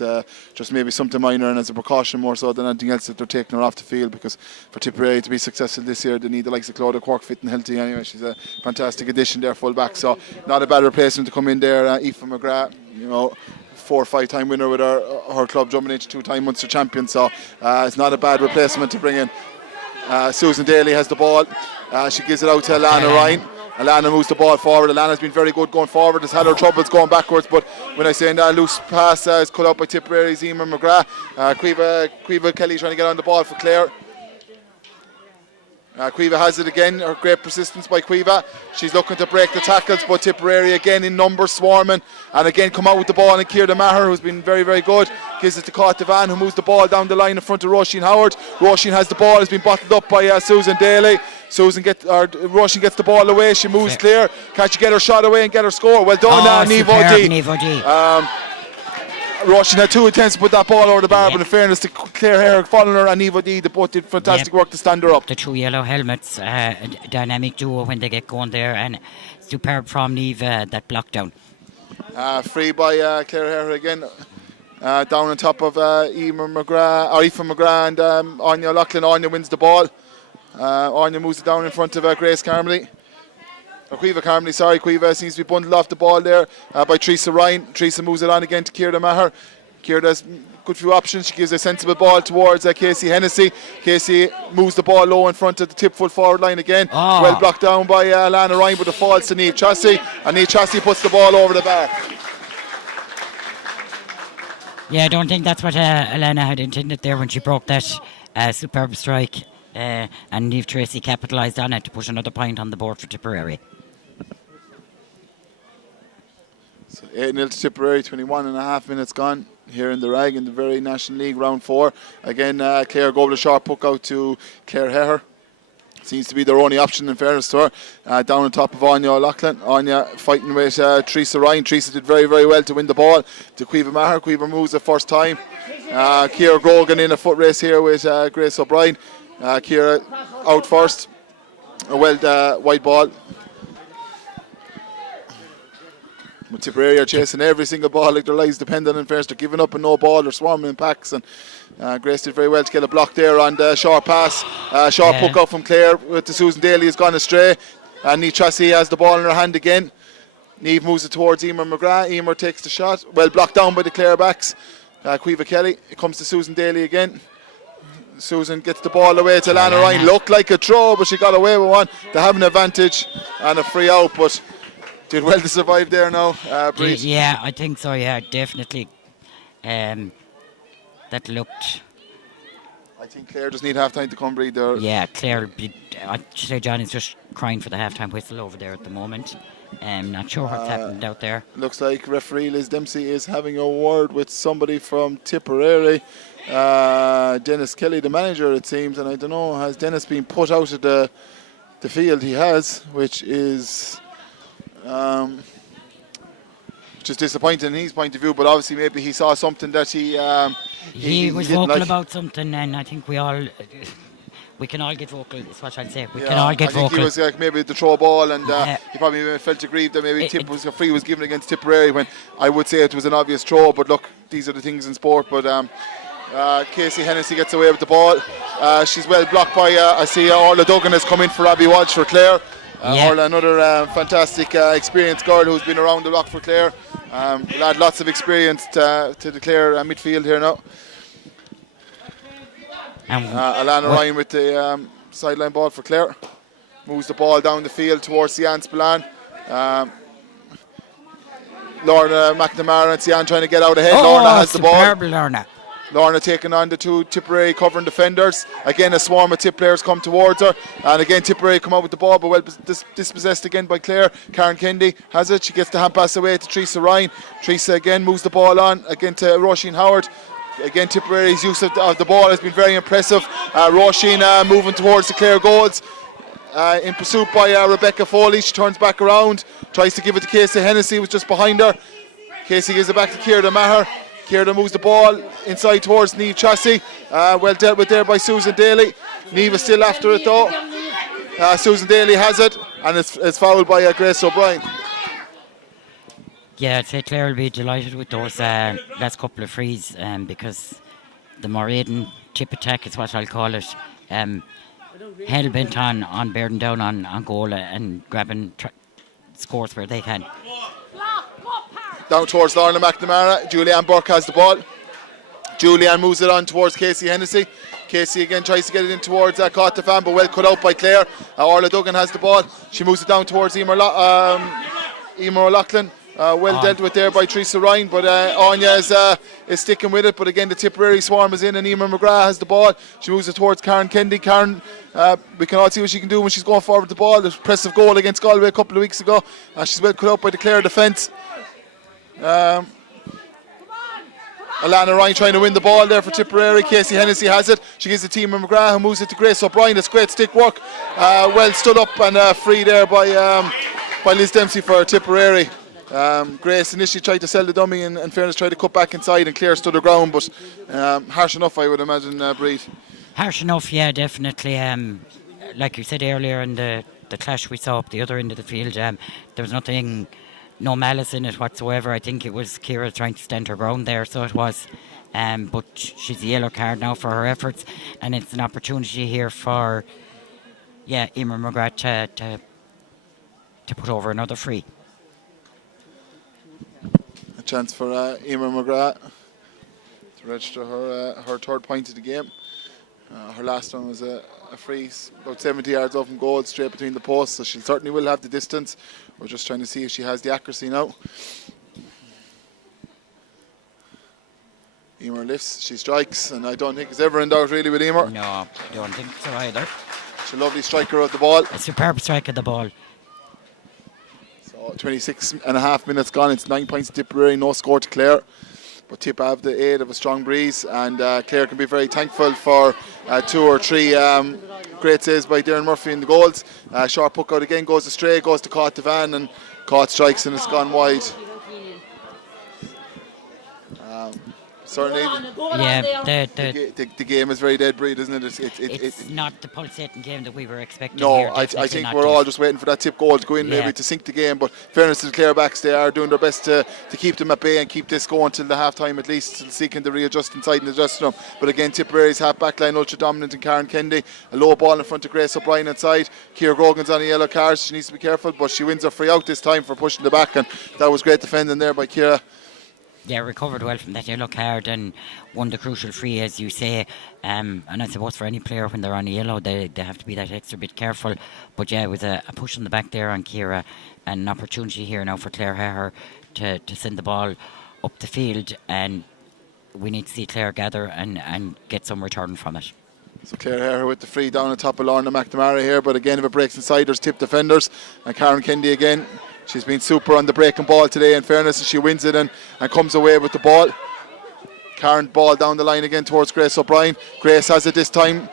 just maybe something minor and as a precaution more so than anything else, that they're taking her off the field, because for Tipperary to be successful this year, they need the likes of Claudia Quirk fit and healthy anyway. She's a fantastic addition there, full back. So not a bad replacement to come in there. Aoife McGrath, 4 or 5 time winner with her club, Drum Lynch 2-time Munster champion. So it's not a bad replacement to bring in. Susan Daly has the ball. She gives it out to Alana Ryan. Alana moves the ball forward. Alana's been very good going forward. Has had her troubles going backwards, but when I say that loose pass is cut out by Tipperary's Emer McGrath. Caoimhe Kelly trying to get on the ball for Clare. Cueva has it again. Her great persistence by Cueva. She's looking to break the tackles, but Tipperary again in numbers swarming, and again come out with the ball. And Kieran Maher, who's been very, very good, gives it to Caught Devan, who moves the ball down the line in front of Roisin Howard. Roisin has the ball, has been bottled up by Susan Daly. Roisin gets the ball away. She moves clear. Can she get her shot away and get her score? Well done, Nivo D. Roisin had 2 attempts to put that ball over the bar, but in fairness to Claire Hare following her and Nivo D, they both did fantastic work to stand her up. The 2 yellow helmets, a dynamic duo when they get going there, and superb from Niamh, that block down. Free by Claire Hare again. Down on top of Aoife McGrath and Anya Loughlin. Anya wins the ball. Anya moves it down in front of Grace Carmely. Cueva Carmely, sorry. Cueva seems to be bundled off the ball there by Teresa Ryan. Teresa moves it on again to Kieran Maher. Kieran has good few options. She gives a sensible ball towards Casey Hennessy. Casey moves the ball low in front of the tip-foot forward line again. Well blocked down by Lana Ryan, but it falls to Niamh Chassie, and Niamh Chassie puts the ball over the bar. Yeah, I don't think that's what Alana had intended there when she broke that superb strike, and Niamh Tracy capitalised on it to put another point on the board for Tipperary. So 8-0 to Tipperary, 21 and a half minutes gone here in the Rag in the very National League round 4. Again, Clare go with a short puck out to Claire Hare. Seems to be their only option in fairness to her. Down on top of Anya Loughlin. Anya fighting with Teresa Ryan. Teresa did very, very well to win the ball to Cueva Maher. Cueva moves the first time. Ciara Grogan in a foot race here with Grace O'Brien. Ciara out first. A wide ball. But Tipperary are chasing every single ball like their lives depend on it. First, they're giving up a no ball, they're swarming in packs, and Grace did very well to get a block there on the short pass. Short puck out from Clare with the Susan Daly has gone astray. And Niamh Chassie has the ball in her hand again. Niamh moves it towards Emer McGrath. Emer takes the shot, well blocked down by the Clare backs. Cueva Kelly, it comes to Susan Daly again. Susan gets the ball away to Lana Ryan. Looked like a throw, but she got away with one. They have an advantage and a free out, but did well to survive there now, Breed. Yeah, I think so, yeah, definitely. That looked... I think Clare just need half-time to come, Breed, there. Yeah, Clare, I'd say John is just crying for the half-time whistle over there at the moment. Not sure what's happened out there. Looks like referee Liz Dempsey is having a word with somebody from Tipperary. Dennis Kelly, the manager, it seems, and I don't know, has Dennis been put out of the field? He has, which is disappointing in his point of view, but obviously maybe he saw something that he was didn't vocal like. about something, and I think we can all get vocal, is what I'd say. We can all get vocal. I think he was maybe the throw ball, and he probably felt aggrieved that maybe a free was given against Tipperary, when I would say it was an obvious throw, but look, these are the things in sport. But Casey Hennessy gets away with the ball. She's well blocked by, I see Orla Duggan has come in for Abby Walsh for Clare. Orla, another fantastic experienced girl who's been around the block for Clare. We'll add lots of experience to the Clare midfield here now. Alana Ryan with the sideline ball for Clare. Moves the ball down the field towards Sian Spillane. Lorna McNamara and Sian trying to get out ahead. Lorna has the ball. Lorna taking on the 2 Tipperary covering defenders. Again, a swarm of Tip players come towards her. And again, Tipperary come out with the ball, but well dispossessed again by Clare. Karen Kendi has it. She gets the hand pass away to Teresa Ryan. Teresa again moves the ball on again to Roisin Howard. Again, Tipperary's use of the ball has been very impressive. Roisin moving towards the Clare goals. In pursuit by Rebecca Foley. She turns back around, tries to give it to Casey Hennessy, who's just behind her. Casey gives it back to Ciara Maher. Ciara moves the ball inside towards Niamh Chassie. Well dealt with there by Susan Daly. Niamh is still after it though. Susan Daly has it, and it's fouled by Grace O'Brien. Yeah, I'd say Clare will be delighted with those last couple of frees, because the Moraden tip attack is what I'll call it. Hell bent on bearing down on goal and grabbing scores where they can. Down towards Lorna McNamara. Julianne Burke has the ball. Julianne moves it on towards Casey Hennessy. Casey again tries to get it in towards Caught Devan, but well cut out by Clare. Orla Duggan has the ball. She moves it down towards Emer O'Loughlin. Well dealt with there by Teresa Ryan, but Anya is sticking with it. But again, the Tipperary swarm is in, and Emer McGrath has the ball. She moves it towards Karen Kendi. Karen, we can all see what she can do when she's going forward with the ball. The impressive goal against Galway a couple of weeks ago. She's well cut out by the Clare defence. Alana Ryan trying to win the ball there for Tipperary. Casey Hennessy has it. She gives it to Emer McGrath, who moves it to Grace O'Brien. That's great stick work. Well stood up and free there by Liz Dempsey for Tipperary. Grace initially tried to sell the dummy and in fairness tried to cut back inside, and Clare stood her ground, but harsh enough, I would imagine, Breed. Harsh enough, yeah, definitely. Like you said earlier in the clash we saw up the other end of the field, there was no malice in it whatsoever. I think it was Ciara trying to stand her ground there, so it was. But she's a yellow card now for her efforts, and it's an opportunity here for Emer McGrath to put over another free. A chance for Emer McGrath to register her third point of the game. Her last one was a free about 70 yards off from goal, straight between the posts, so she certainly will have the distance. We're just trying to see if she has the accuracy now. Emer lifts, she strikes, and I don't think it's ever in doubt really with Emer. No, I don't think so either. She's a lovely striker of the ball. A superb strike of the ball. So 26 and a half minutes gone. It's 9 points to Tipperary, no score to Clare. But Tip have the aid of a strong breeze, and Clare can be very thankful for 2 or 3 great saves by Darren Murphy in the goals. Short puck out again, goes astray, goes to Caught Devan, and Caught strikes and it's gone wide. Certainly, the game is very dead breed, isn't it? It's not the pulsating game that we were expecting. No, here, I think we're all just waiting for that Tip goal to go in, maybe to sink the game. But fairness to the Clare backs, they are doing their best to keep them at bay and keep this going till the half time at least, till seeking to readjust inside in the dressing room. But again, Tipperary's half back line ultra dominant in Karen Kendi. A low ball in front of Grace O'Brien inside. Ciara Grogan's on a yellow card, she needs to be careful, but she wins her free out this time for pushing the back, and that was great defending there by Ciara. Yeah, recovered well from that yellow card and won the crucial free, as you say. And I suppose for any player when they're on a yellow, they have to be that extra bit careful. But yeah, it was a push on the back there on Ciara, and an opportunity here now for Clare Haher to send the ball up the field, and we need to see Clare gather and get some return from it. So Clare Haher with the free down on top of Lorna McNamara here, but again if it breaks inside there's Tip defenders, and Karen Kendi again. She's been super on the breaking ball today, in fairness, and she wins it and comes away with the ball. Karen ball down the line again towards Grace O'Brien. Grace has it this time.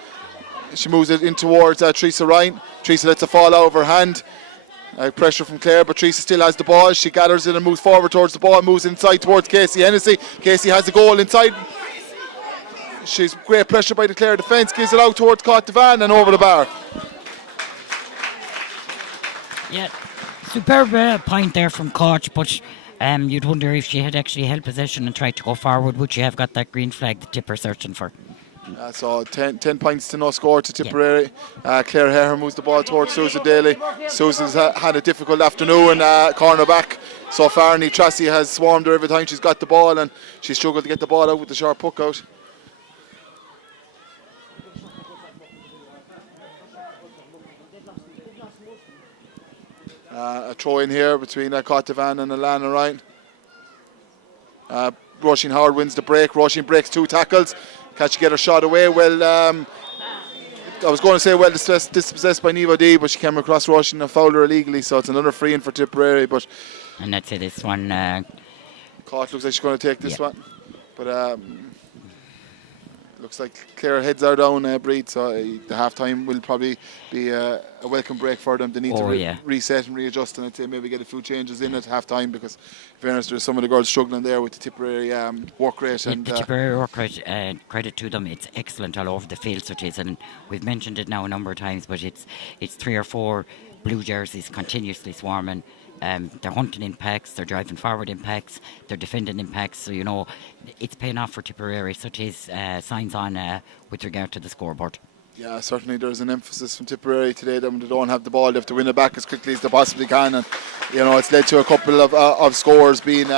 She moves it in towards Teresa Ryan. Teresa lets it fall out of her hand. Pressure from Clare, but Teresa still has the ball. She gathers it and moves forward towards the ball, moves inside towards Casey Hennessy. Casey has the goal inside. She's great pressure by the Clare defence, gives it out towards Caught Devan and over the bar. Yeah. Superb point there from Koch, but you'd wonder if she had actually held possession and tried to go forward, would she have got that green flag that Tipper searching for? So 10 points to no score to Tipperary. Clare Haher moves the ball towards Susan Daly. Susan's had a difficult afternoon corner back so far, and Tracy has swarmed her every time she's got the ball, and she struggled to get the ball out with the sharp puck out. A throw in here between Caught Devan and Alana Ryan. Roisin Howard wins the break. Roisin breaks 2 tackles. Can she get her shot away? Well, I was going to say well dispossessed by Neva D, but she came across Roisin and fouled her illegally, so it's another free in for Tipperary. But and that's it, this one. Caught looks like she's going to take this one. But looks like Clare heads are down, Breed, so the half time will probably be a welcome break for them. They need to reset and readjust, and I'd say maybe get a few changes in at half time, because in fairness there's some of the girls struggling there with the Tipperary work rate. And the Tipperary work rate, credit to them, it's excellent all over the field, so it is, and we've mentioned it now a number of times, but it's 3 or 4 blue jerseys continuously swarming. They're hunting in packs, they're driving forward in packs, they're defending in packs, so you know it's paying off for Tipperary, so it is signs on with regard to the scoreboard. Yeah, certainly there's an emphasis from Tipperary today that when they don't have the ball they have to win it back as quickly as they possibly can, and you know it's led to a couple of scores being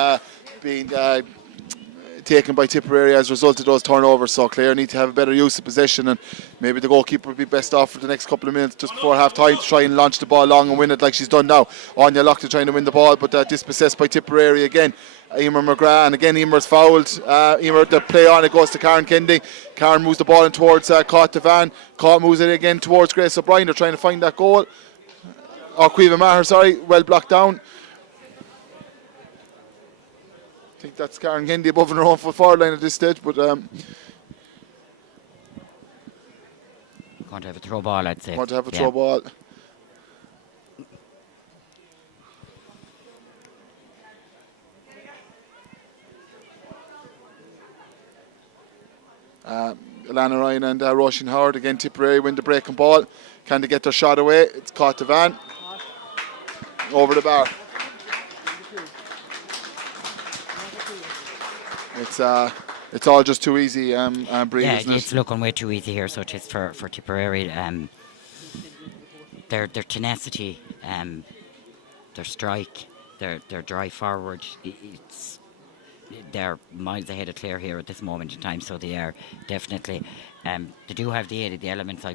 taken by Tipperary as a result of those turnovers. So Clare need to have a better use of possession, and maybe the goalkeeper would be best off for the next couple of minutes just before half time to try and launch the ball long and win it like she's done now. Anya Loughlin trying to win the ball, but dispossessed by Tipperary again. Emer McGrath, and again Emer's fouled. Emer, the play on, it goes to Karen Kennedy. Karen moves the ball in towards Caught Devan. Caught moves it again towards Grace O'Brien. They're trying to find that goal. Or Cueva Maher, sorry, well blocked down. I think that's Karen Kennedy above her own forward line at this stage, but Going to have a throw ball, I'd say. want to have a throw ball. Alana Ryan and Roisin Howard. Again, Tipperary win the breaking ball. Can they get their shot away? It's caught to Van. Over the bar. It's all just too easy, Bree, Yeah, isn't it? it's looking way too easy here, so it is for Tipperary. Their tenacity, their strike, their drive forward, they're miles ahead of Clare here at this moment in time, so they are definitely. They do have the aid of the elements,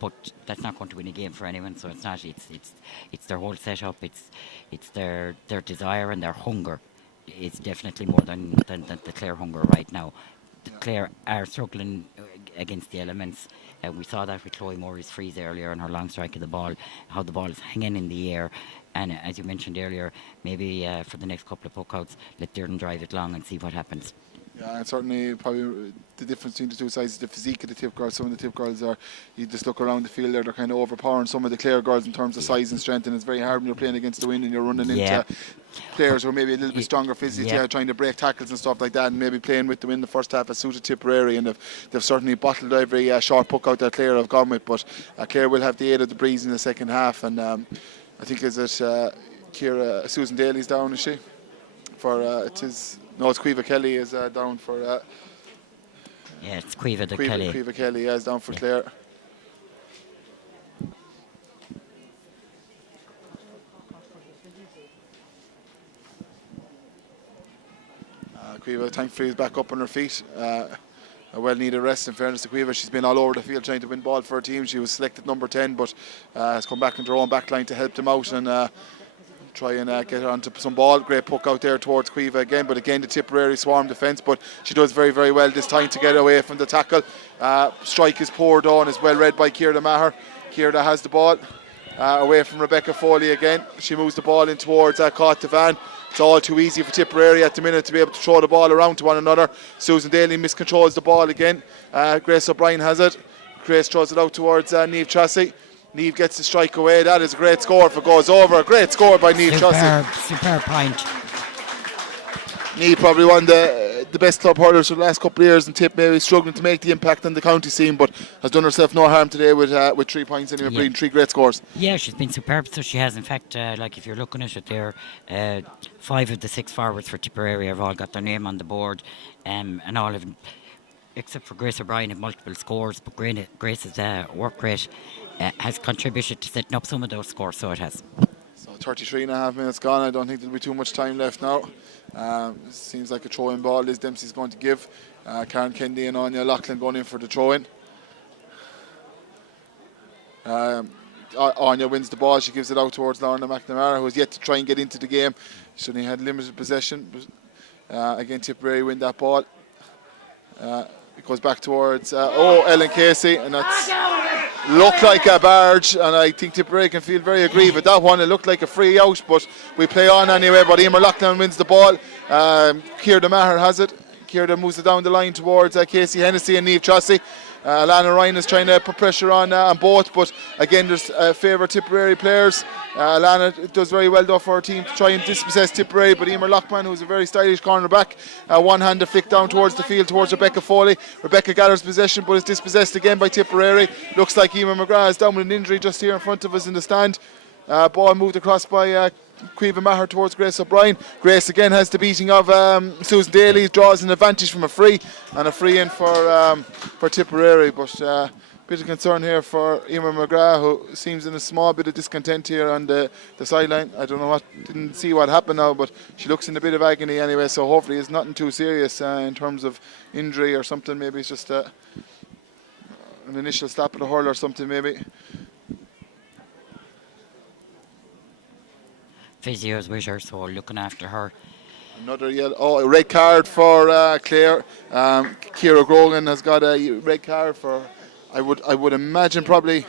but that's not going to win a game for anyone. So it's not. It's their whole setup. It's their desire and their hunger. It's definitely more than the Clare hunger right now. The Clare are struggling against the elements. We saw that with Chloe Morris freeze earlier on her long strike of the ball, how the ball is hanging in the air. And as you mentioned earlier, maybe for the next couple of puckouts, let Dearden drive it long and see what happens. Yeah, and certainly probably the difference between the two sides is the physique of the Tip girls. Some of the Tip girls are, you just look around the field there, they're kind of overpowering some of the Clare girls in terms of size and strength, and it's very hard when you're playing against the wind and you're running into players who are maybe a little bit stronger physically, trying to break tackles and stuff like that, and maybe playing with the wind the first half has suited Tipperary, and they've certainly bottled every short puck out that Clare have gone with, but Clare will have the aid of the breeze in the second half, and I think is it Ciara, Susan Daly's down, is she? For it's Cueva Kelly is down for. It's Cueva Kelly. Cueva Kelly is down for Clare. Cueva thankfully is back up on her feet. A well-needed rest, in fairness to Cueva. She's been all over the field trying to win ball for her team. She was selected number 10, but has come back into her own back line to help them out and try and get her onto some ball. Great puck out there towards Cueva again, but again the Tipperary swarm defence, but she does very, very well this time to get away from the tackle. Strike is poured on, is well read by Ciara Maher. Ciara has the ball away from Rebecca Foley again. She moves the ball in towards Caught Devan. It's all too easy for Tipperary at the minute to be able to throw the ball around to one another. Susan Daly miscontrols the ball again. Grace O'Brien has it. Grace throws it out towards Niamh Tracy. Niamh gets the strike away. That is a great score if it goes over. A great score by Niamh Tracy. Superb point. Niamh probably one of the best club hurlers for the last couple of years, and Tip maybe struggling to make the impact on the county scene, but has done herself no harm today with 3 points anyway, bringing 3 great scores. Yeah, she's been superb, so she has. In fact, like if you're looking at it there, 5 of the 6 forwards for Tipperary have all got their name on the board, and all of them, except for Grace O'Brien, have multiple scores, but Grace's work rate has contributed to setting up some of those scores, so it has. So 33 and a half minutes gone. I don't think there'll be too much time left now. Seems like a throw-in ball Liz Dempsey's going to give. Karen Kennedy and Anya Loughlin going in for the throw-in. Anya wins the ball. She gives it out towards Lorna McNamara, who has yet to try and get into the game. She only had limited possession. Again, Tipperary win that ball. It goes back towards Ellen Casey, and that's looked like a barge, and I think Tipperary can feel very aggrieved with that one. It looked like a free out, but we play on anyway. But Emer Loughlin wins the ball. Ciara Maher has it. Ciara moves it down the line towards Casey Hennessy and Niamh Tracy. Alana Ryan is trying to put pressure on both, but again there's favour Tipperary players. Alana does very well though for her team to try and dispossess Tipperary, but Emer Loughlin, who's a very stylish cornerback, one-handed flick down towards the field towards Rebecca Foley. Rebecca gathers possession but is dispossessed again by Tipperary. Looks like Emer McGrath is down with an injury just here in front of us in the stand. Ball moved across by Cueva Maher towards Grace O'Brien. Grace again has the beating of Susan Daly, draws an advantage from a free, and a free in for Tipperary, but bit of concern here for Emer McGrath, who seems in a small bit of discontent here on the sideline. I don't know didn't see what happened now, but she looks in a bit of agony anyway, so hopefully it's nothing too serious in terms of injury or something. Maybe it's just an initial slap of the hurl or something maybe. Physio's with her, so looking after her. Another yellow. Oh, a red card for Clare. Ciara Grogan has got a red card for. I would imagine probably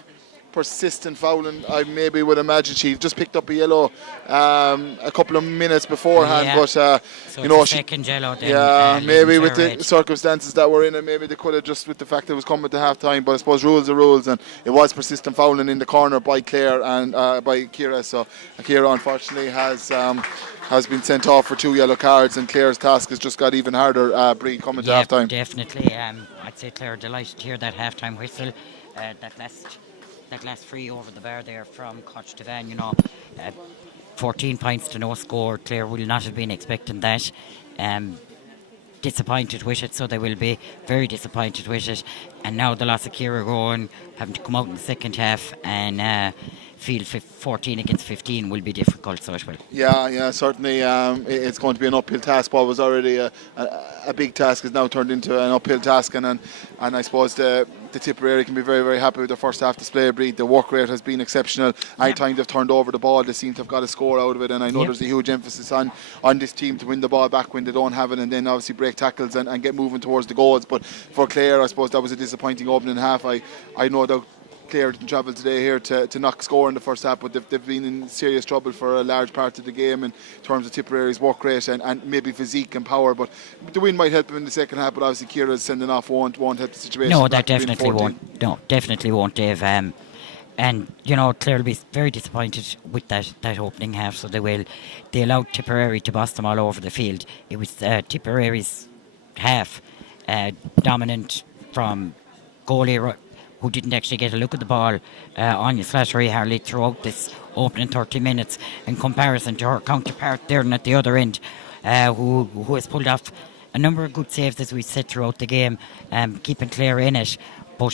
persistent fouling. I maybe would imagine she just picked up a yellow a couple of minutes beforehand, Yeah. but So you know, it's a second yellow then, yeah, maybe leading to with a the red. circumstances that we're in, and maybe they could have just with the fact that it was coming to half time. But I suppose rules are rules, and it was persistent fouling in the corner by Clare and by Ciara. So Ciara unfortunately has been sent off for 2 yellow cards, and Clare's task has just got even harder. Bree coming to half time. Definitely. I'd say Clare delighted to hear that half-time whistle. That last free over the bar there from Koch to Van, 14 points to no score. Clare will not have been expecting that. Disappointed with it, so they will be very disappointed with it. And now the loss of Ciara Grogan, having to come out in the second half and field 14 against 15 will be difficult, so it will. Yeah, certainly. It's going to be an uphill task. What was already a big task is now turned into an uphill task, and I suppose the Tipperary can be very, very happy with their first half display. The work rate has been exceptional. Anytime they've turned over the ball, they seem to have got a score out of it, and I know there's a huge emphasis on this team to win the ball back when they don't have it, and then obviously break tackles and get moving towards the goals. But for Clare, I suppose that was a disappointing opening half. I know that Clare didn't travel today here to knock score in the first half, but they've been in serious trouble for a large part of the game in terms of Tipperary's work rate and maybe physique and power. But the win might help them in the second half, but obviously Ciara's sending off won't help the situation. No, that definitely won't. No, definitely won't, Dave. And Clare will be very disappointed with that opening half. So they allowed Tipperary to boss them all over the field. It was Tipperary's half dominant from goalie who didn't actually get a look at the ball. Anya Slattery hardly throughout this opening 30 minutes in comparison to her counterpart there and at the other end, who has pulled off a number of good saves, as we said, throughout the game, keeping Clare in it. But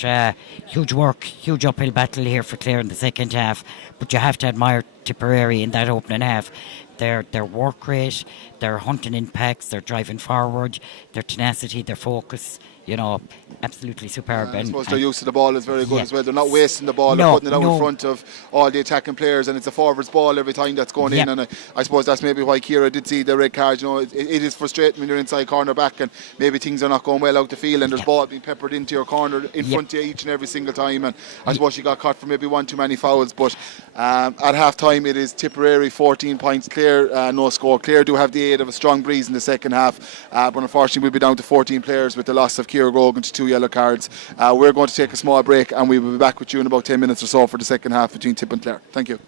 huge work, huge uphill battle here for Clare in the second half. But you have to admire Tipperary in that opening half. Their work rate, their hunting impacts, their driving forward, their tenacity, their focus, absolutely superb. I suppose their use of the ball is very good as well. They're not wasting the ball, they're putting it out in front of all the attacking players, and it's a forwards ball every time that's going in. And I suppose that's maybe why Ciara did see the red card. It is frustrating when you're inside corner back and maybe things are not going well out the field and there's ball being peppered into your corner in front of you each and every single time. And I suppose she got caught for maybe one too many fouls. But at half time it is Tipperary 14 points, Clare no score. Clare do have the aid of a strong breeze in the second half, but unfortunately we'll be down to 14 players with the loss of Ciara Grogan to 2 yellow cards. We're going to take a small break and we will be back with you in about 10 minutes or so for the second half between Tip and Clare. Thank you.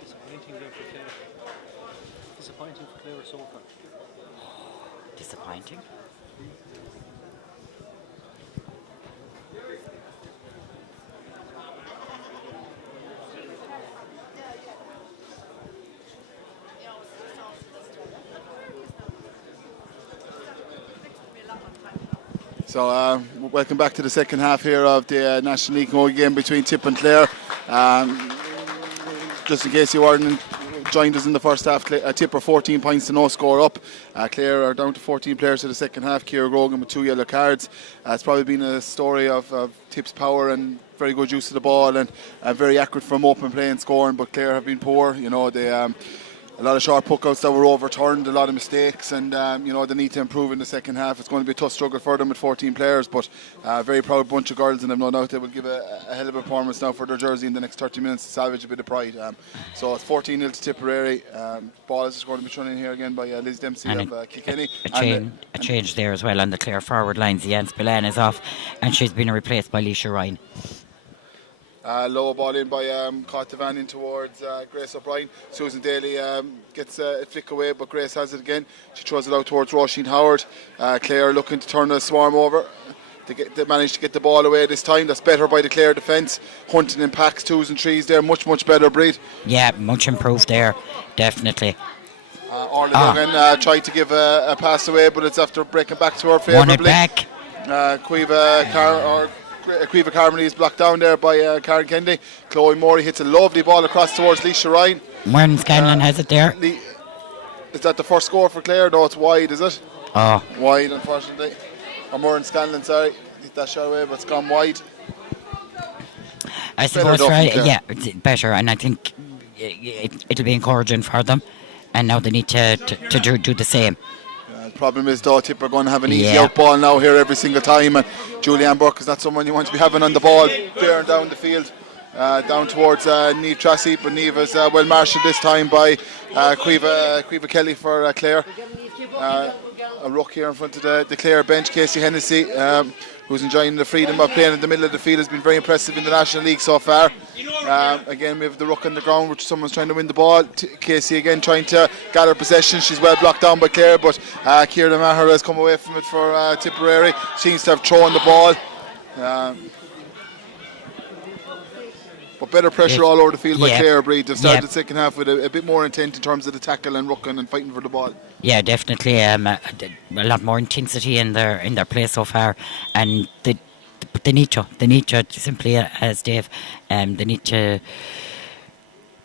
Disappointing there for Clare. Disappointing for Clare so far. Disappointing. So welcome back to the second half here of the National League Camogie game between Tip and Clare. Just in case you weren't joined us in the first half, Tip are 14 points to no score up. Clare are down to 14 players for the second half. Ciara Grogan with 2 yellow cards. It's probably been a story of Tip's power and very good use of the ball and very accurate from open play and scoring, but Clare have been poor. You know, they a lot of short puckouts that were overturned, a lot of mistakes, and you know, they need to improve in the second half. It's going to be a tough struggle for them with 14 players, but a very proud bunch of girls, and I've no doubt they will give a hell of a performance now for their jersey in the next 30 minutes to salvage a bit of pride. So it's 14-0 to Tipperary. Ball is going to be thrown in here again by Liz Dempsey And of Kilkenny. a change there as well on the Clare forward lines. Jens Spillane is off, and she's been replaced by Leisha Ryan. Low ball in by Cottovan in towards Grace O'Brien. Susan Daly gets a flick away, but Grace has it again. She throws it out towards Roisin Howard. Clare looking to turn the swarm over. They managed to get the ball away this time. That's better by the Clare defence. Hunting in packs, 2s and 3s there. Much better breed. Yeah, much improved there, definitely. Orla Duggan tried to give a pass away, but it's after breaking back to her favourably. Won it back. Quiva Carmody is blocked down there by Karen Kennedy. Chloe Morey hits a lovely ball across towards Leisha Ryan. Mern Scanlon has it there. Is that the first score for Clare? No, it's wide, is it? Oh. Wide, unfortunately. Or Mern Scanlon, sorry. Hit that shot away, but it's gone wide. I suppose, yeah, it's better, and I think it'll be encouraging for them. And now they need to do the same. The problem is, though, Tip are going to have an easy out ball now here every single time. And Julianne Burke is not someone you want to be having on the ball, bearing down the field, down towards Niamh Tracy. But Niamh is well marshalled this time by Quiva Kelly for Clare. A ruck here in front of the Clare bench. Casey Hennessy, who's enjoying the freedom of playing in the middle of the field, has been very impressive in the National League so far. Again, we have the ruck on the ground, which someone's trying to win the ball. Casey again trying to gather possession. She's well blocked down by Clare, but Ciara Maher has come away from it for Tipperary. Seems to have thrown the ball. But better pressure all over the field by Clare Breed. They've started the second half with a bit more intent in terms of the tackle and rucking and fighting for the ball. Yeah, definitely. A lot more intensity in their play so far, and they need to simply, as Dave, they need to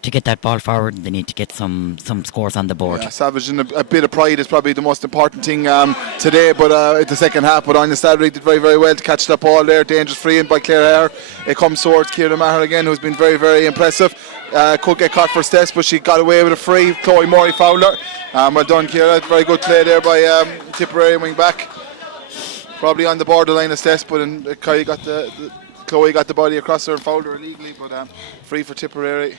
get that ball forward. They need to get some scores on the board. Yeah, salvaging a bit of pride is probably the most important thing today. But the second half, but on the Saturday did very well to catch that ball there. Dangerous free in by Clare Hare. It comes towards Ciara Maher again, who's been very impressive. Could get caught for steps, but she got away with a free. Chloe Morey fouled her. Well done, Ciara. Very good play there by Tipperary wing back. Probably on the borderline of steps, but Chloe got the body across her and fouled her illegally. But free for Tipperary.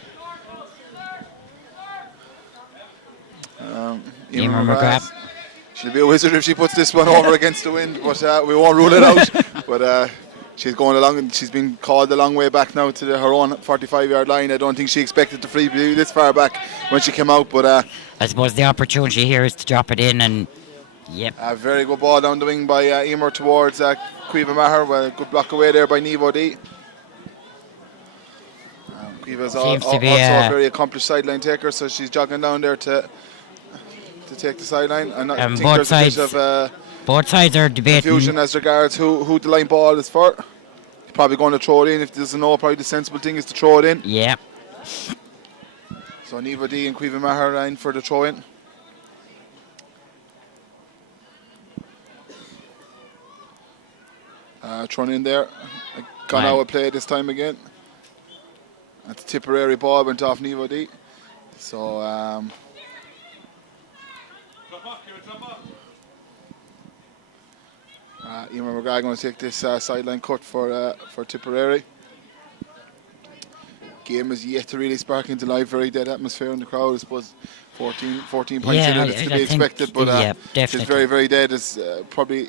Emer McGrath. She'll be a wizard if she puts this one over against the wind, but we won't rule it out. But she's going along, and she's been called a long way back now to her own 45-yard line. I don't think she expected the free be this far back when she came out, but I suppose the opportunity here is to drop it in, and a very good ball down the wing by Emer towards Quiva Maher. Well, good block away there by Niamh O'Dea. Quiva's also a very accomplished sideline taker, so she's jogging down there to take the sideline. And I think there's a bit of both sides are debating confusion as regards who the line ball is for. He's probably going to throw it in. If he doesn't know, probably the sensible thing is to throw it in. Yeah. So Niamh O'Dea and Quiva Maher line for the throw in. Thrown in there. Gone out of play this time again. That's a Tipperary ball, went off Niamh O'Dea. So Eamon McGrath going to take this sideline cut for Tipperary. Game is yet to really spark into life. Very dead atmosphere in the crowd. I suppose 14 points in it is to be expected, but it's very, very dead. It's probably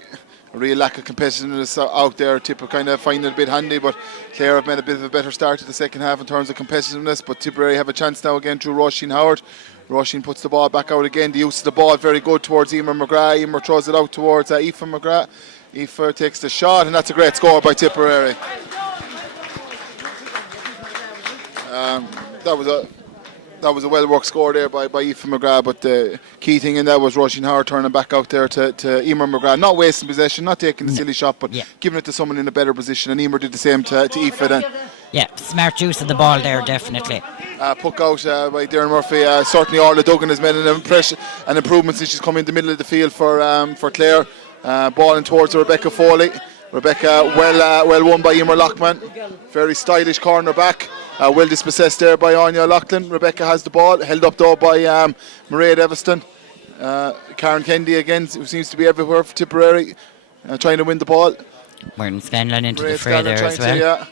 a real lack of competitiveness out there. Tipper kind of finding it a bit handy, but Clare have made a bit of a better start to the second half in terms of competitiveness. But Tipperary have a chance now again through Roisin Howard. Roisin puts the ball back out again. The use of the ball very good towards Emer McGrath. Emer throws it out towards Aoife McGrath. Aoife takes the shot, and that's a great score by Tipperary. That was a well-worked score there by Aoife McGrath, but the key thing in that was Roisin Howard turning back out there to Emer McGrath, not wasting possession, not taking the silly shot, but giving it to someone in a better position, and Emer did the same to Aoife then. Yeah, smart use of the ball there, definitely. Puck out by Darren Murphy. Certainly Orla Duggan has made an improvement since she's come in the middle of the field for Clare. Ball in towards Rebecca Foley. Rebecca well won by Emer Lockman. Very stylish corner back. Well dispossessed there by Anya Loughlin. Rebecca has the ball, held up though by Mairead Everston. Karen Kennedy again, who seems to be everywhere for Tipperary, trying to win the ball. Martin Scanlon into the fray there as well.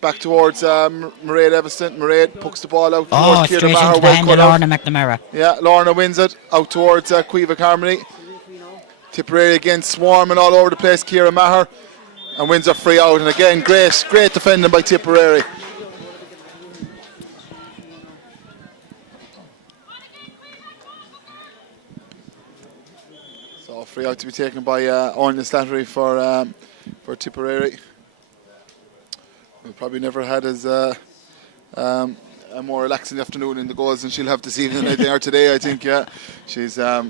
Back towards Mairead Everston. Mairead pucks the ball out towards Ciara straight Maher. into the hand of Lorna McNamara. Yeah, Lorna wins it out towards Caoimhe Carmody. Tipperary again swarming all over the place. Ciara Maher and wins a free out, and again great defending by Tipperary. So free out to be taken by Anya Slattery for Tipperary. We've probably never had as a more relaxing afternoon in the goals than she'll have this evening than they are today. I think she's had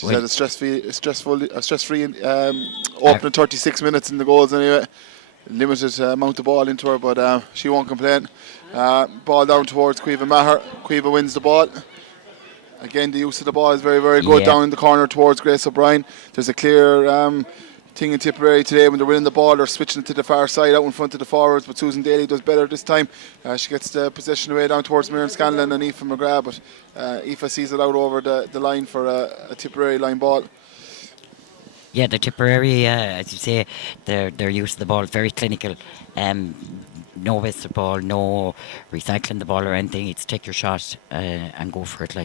a stress-free opening 36 minutes in the goals anyway. Limited amount of ball into her, but she won't complain. Ball down towards Caoimhe Maher. Caoimhe wins the ball. Again, the use of the ball is very, very good down in the corner towards Grace O'Brien. There's a clear thing in Tipperary today when they're winning the ball, they're switching it to the far side out in front of the forwards, but Susan Daly does better this time. She gets the possession away down towards Miriam Scanlon and Aoife McGrath, but Aoife sees it out over the line for a Tipperary line ball. Yeah, the Tipperary, as you say, their use of the ball is very clinical. No waste of ball, no recycling the ball or anything. It's take your shot and go for it.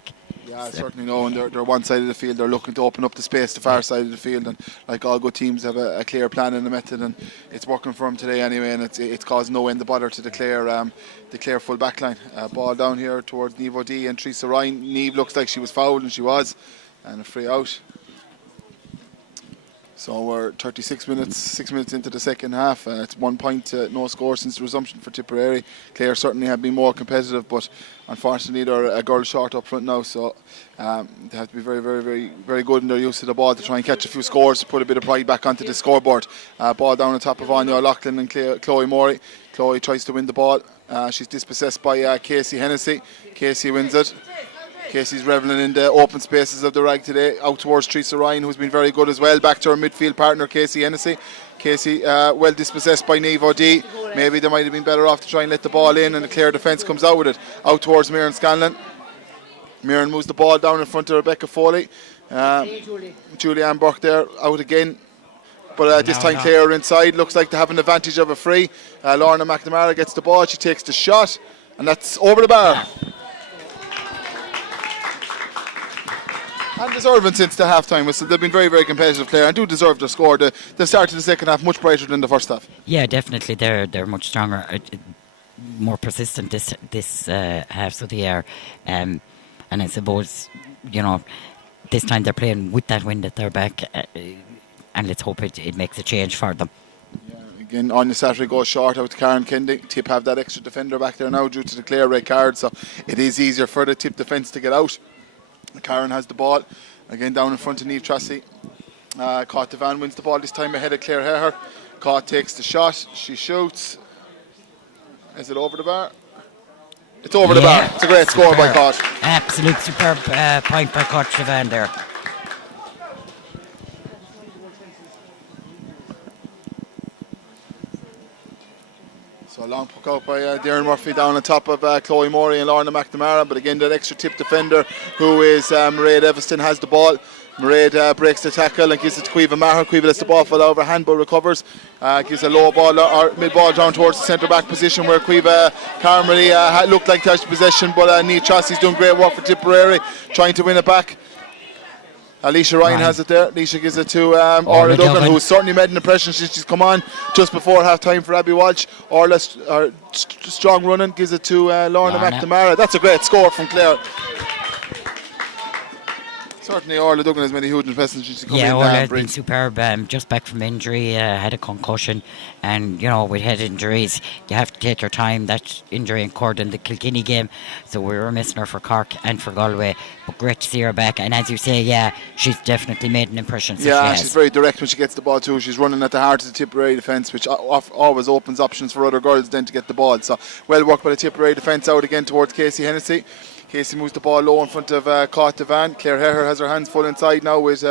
Yeah, I certainly know. And they're one side of the field. They're looking to open up the space, the far side of the field. And like all good teams, have a clear plan and a method, and it's working for them today anyway. And it's caused no end of bother to the Clare full back line. Ball down here towards Niamh O'Dea and Teresa Ryan. Niamh looks like she was fouled, and she was, and a free out. So we're 6 minutes into the second half. It's 1 point, no score since the resumption for Tipperary. Clare certainly have been more competitive, but unfortunately they're a girl short up front now. So they have to be very, very, very, very good in their use of the ball to try and catch a few scores, to put a bit of pride back onto the scoreboard. Ball down on top of Anya Loughlin and Chloe Morey. Chloe tries to win the ball. She's dispossessed by Casey Hennessy. Casey wins it. Casey's revelling in the open spaces of the rag today, out towards Teresa Ryan, who's been very good as well. Back to her midfield partner, Casey Hennessy. Casey well dispossessed by Niamh O'Dea. Maybe they might have been better off to try and let the ball in, and the Clare defence comes out with it. Out towards Miriam Scanlon. Miriam moves the ball down in front of Rebecca Foley. Julianne Burke there, out again. But this time Clare are inside. Looks like they have an advantage of a free. Lorna McNamara gets the ball. She takes the shot, and that's over the bar. And deserving since the half-time whistle. They've been very, very competitive, Clare, and do deserve their score. They've started the second half much brighter than the first half. Yeah, definitely. They're much stronger, more persistent this half, so they are. And I suppose, this time they're playing with that wind at their back, and let's hope it makes a change for them. Yeah, again, Anya Saturday goes short out to Karen Kennedy. Tip have that extra defender back there now due to the Clare red card, so it is easier for the Tip defence to get out. Karen has the ball again down in front of Niamh Tracy. Caught Devan wins the ball this time ahead of Claire Heher. Caught takes the shot. She shoots. Is it over the bar? It's over the bar. It's a great score by Caught. Absolute superb point by Caught Devan there. So long puck out by Darren Murphy down on top of Chloe Morey and Lorna McNamara. But again, that extra tip defender who is Mairead Evanston has the ball. Mairead breaks the tackle and gives it to Caoimhe Maher. Caoimhe lets the ball fall over hand but recovers. Gives a low ball or mid ball down towards the centre back position where Caoimhe Carmery looked like touched possession, but Niamh Chossey's doing great work for Tipperary, trying to win it back. Alicia Ryan has it there. Alicia gives it to Orla Duggan, who's certainly made an impression since she's come on just before half time for Abby Walsh. Orla strong running, gives it to Lorna McNamara. That's a great score from Clare. Certainly Orla Duggan has made a huge impression since she come in. Yeah, Orla has been superb. Just back from injury, had a concussion, and with head injuries you have to take your time. That injury occurred in the Kilkenny game, so we were missing her for Cork and for Galway, but great to see her back. And as you say, she's definitely made an impression. She's very direct when she gets the ball too. She's running at the heart of the Tipperary defence, which always opens options for other girls then to get the ball. So well worked by the Tipperary defence. Out again towards Casey Hennessy. Casey moves the ball low in front of Caught Devan. Claire Herher has her hands full inside now with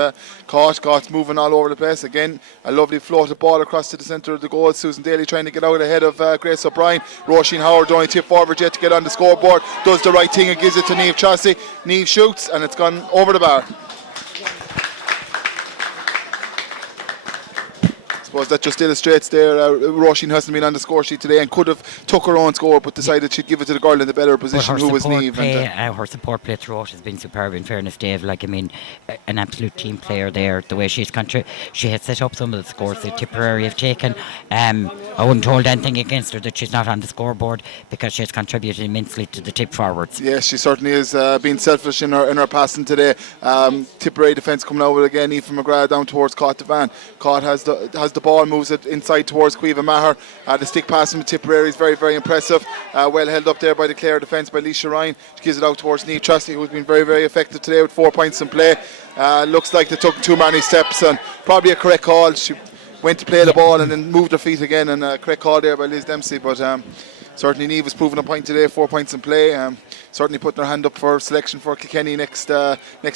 Caught's moving all over the place. Again, a lovely floated ball across to the centre of the goal. Susan Daly trying to get out ahead of Grace O'Brien. Roisin Howard only tip forward yet to get on the scoreboard. Does the right thing and gives it to Niamh Chossey. Niamh shoots and it's gone over the bar. I suppose that just illustrates there Roisin hasn't been on the score sheet today and could have took her own score but decided she'd give it to the girl in the better position who was Niamh. Her support play throughout has been superb, in fairness, Dave. An absolute team player there. The way she has set up some of the scores that Tipperary have taken. I wouldn't hold anything against her that she's not on the scoreboard because she has contributed immensely to the tip forwards. Yes, she certainly has been selfish in her passing today. Tipperary defence coming over again. Aoife McGrath down towards Caught Devan. Caught has the ball, moves it inside towards Caoimhe Maher. The stick passing with Tipperary is very, very impressive. Well held up there by the Clare defence by Alicia Ryan. She gives it out towards Niamh Chossey, who's been very, very effective today with 4 points in play. Looks like they took too many steps and probably a correct call. She went to play the ball and then moved her feet again, and a correct call there by Liz Dempsey. But certainly Niamh was proving a point today, 4 points in play. Certainly putting her hand up for selection for Kilkenny next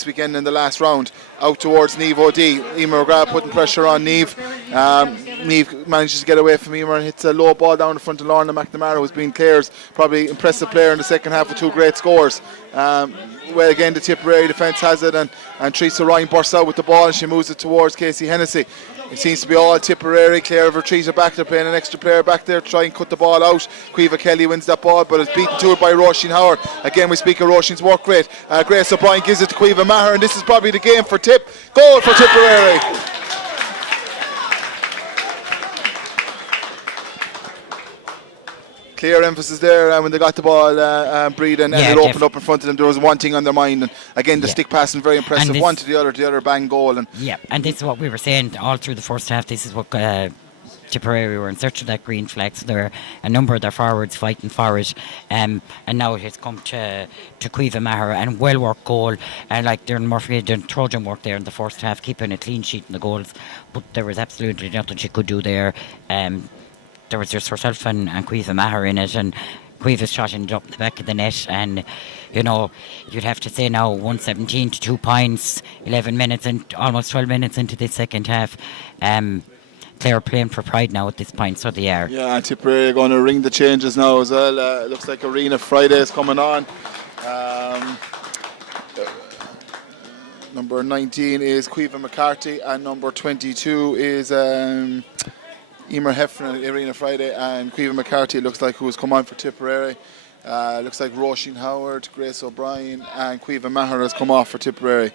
weekend in the last round. Out towards Niamh O'D. Emer McGrath putting pressure on Niamh. Niamh manages to get away from Emer and hits a low ball down in front of Lorna McNamara, who's been Clare's probably impressive player in the second half with 2 great scores. Well, again, the Tipperary defence has it, and Teresa Ryan bursts out with the ball and she moves it towards Casey Hennessy. It seems to be all Tipperary. Clare have retreated back. They're playing an extra player back there to try and cut the ball out. Caoimhe Kelly wins that ball, but it's beaten to it by Roisin Howard. Again, we speak of Roisin's work rate. Grace O'Brien gives it to Caoimhe Maher, and this is probably the game for Tip. Goal for Tipperary. Clear emphasis there when they got the ball, Breed, and it opened up in front of them. There was one thing on their mind, and again the stick passing very impressive. One to the other bang goal. And this is what we were saying all through the first half. This is what Tipperary were in search of that green flag. So there were a number of their forwards fighting for it, and now it has come to Caoimhe Maher, and well worked goal. And like Darren Murphy did Trojan work there in the first half, keeping a clean sheet in the goals, but there was absolutely nothing she could do there. There was just herself and Caoimhe Maher in it, and Caoimhe's shot ended up the back of the net, and you'd have to say now 117 to 2 points, 11 minutes and almost 12 minutes into the second half. Clare playing for pride now at this point, so they are. Yeah, and Tipperary are going to ring the changes now as well. It looks like Arena Friday is coming on. Number 19 is Caoimhe McCarthy, and number 22 is Emer Heffernan, Arena Friday, and Caoimhe McCarthy, it looks like, who has come on for Tipperary. Looks like Roisin Howard, Grace O'Brien, and Caoimhe Maher has come off for Tipperary.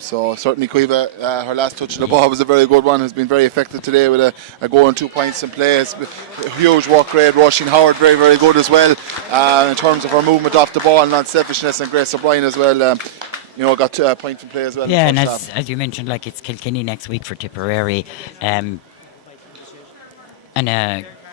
So certainly Caoimhe, her last touch of the ball was a very good one, has been very effective today with a goal and 2 points in play. It's a huge work rate. Roisin Howard very, very good as well in terms of her movement off the ball and non-selfishness, and Grace O'Brien as well. Got a point in play as well. Yeah, and as you mentioned, it's Kilkenny next week for Tipperary. And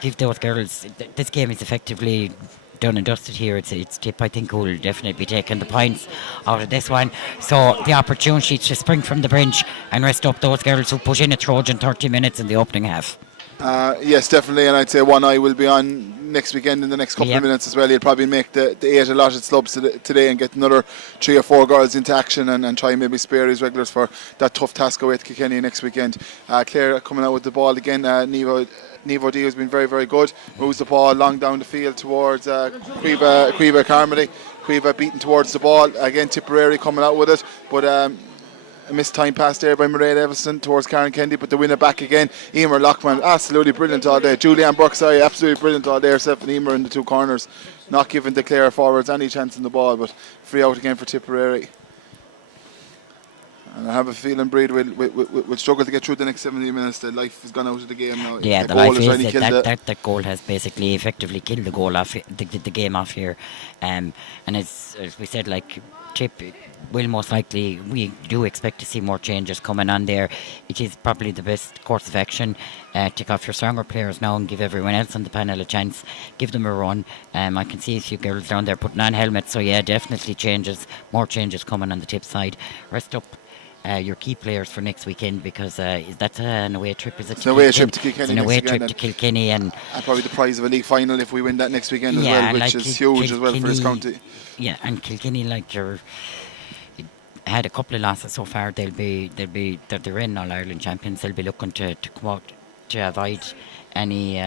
give those girls, this game is effectively done and dusted here. It's Tip, I think, who will definitely be taking the points out of this one. So the opportunity to spring from the bench and rest up those girls who put in a Trojan 30 minutes in the opening half. Yes, definitely, and I'd say one eye will be on next weekend in the next couple of minutes as well. He'll probably make the 8 allotted slubs today and get another 3 or 4 girls into action and try and maybe spare his regulars for that tough task away to Kilkenny next weekend. Claire coming out with the ball again. Nivo D has been very, very good. Moves the ball long down the field towards Cueva Carmody. Cueva beaten towards the ball. Again, Tipperary coming out with it, but a missed time pass there by Mairead Everson towards Karen Kennedy, but the winner back again. Emer Lockman, absolutely brilliant all day. Julianne Burkside, absolutely brilliant all day. Herself and Emer in the 2 corners, not giving the Clare forwards any chance in the ball, but free out again for Tipperary. And I have a feeling Breed will struggle to get through the next 70 minutes. The life has gone out of the game now. Yeah, the life is that goal has basically effectively killed the goal off the game off here. And as we said, like Chip will most likely, we do expect to see more changes coming on there. It is probably the best course of action. Take off your stronger players now and give everyone else on the panel a chance. Give them a run. I can see a few girls down there putting on helmets. So yeah, definitely changes. More changes coming on the Tip side. Rest up your key players for next weekend, because that's an away trip. It's an away trip to Kilkenny. It's an away trip to Kilkenny, and probably the prize of a league final if we win that next weekend as well, which is huge as well for this county. Yeah, and Kilkenny, like they're had a couple of losses so far. They're in All Ireland champions. They'll be looking to come out to avoid any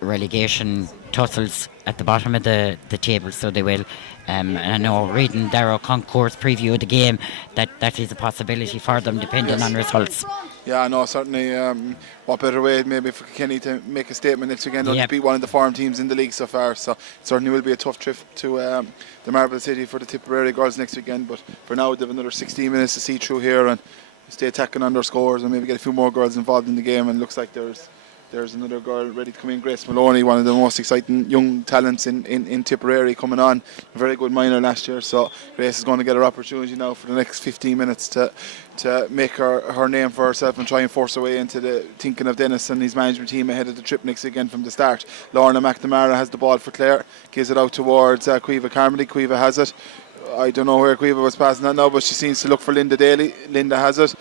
relegation tussles at the bottom of the table, so they will. And I know, reading Darragh Concourse preview of the game, that is a possibility for them depending on results. Yeah, no, certainly. What better way maybe for Kenny to make a statement next weekend to beat one of the farm teams in the league so far. So it certainly will be a tough trip to the Marble City for the Tipperary girls next weekend. But for now, they have another 16 minutes to see through here and stay attacking on their scores and maybe get a few more girls involved in the game. And it looks like there's another girl ready to come in, Grace Maloney, one of the most exciting young talents in Tipperary coming on. A very good minor last year, so Grace is going to get her opportunity now for the next 15 minutes to make her name for herself and try and force her way into the thinking of Dennis and his management team ahead of the trip next again from the start. Lorna McNamara has the ball for Clare, gives it out towards Cueva Carmody. Cueva has it. I don't know where Cueva was passing that now, but she seems to look for Linda Daly. Linda has it.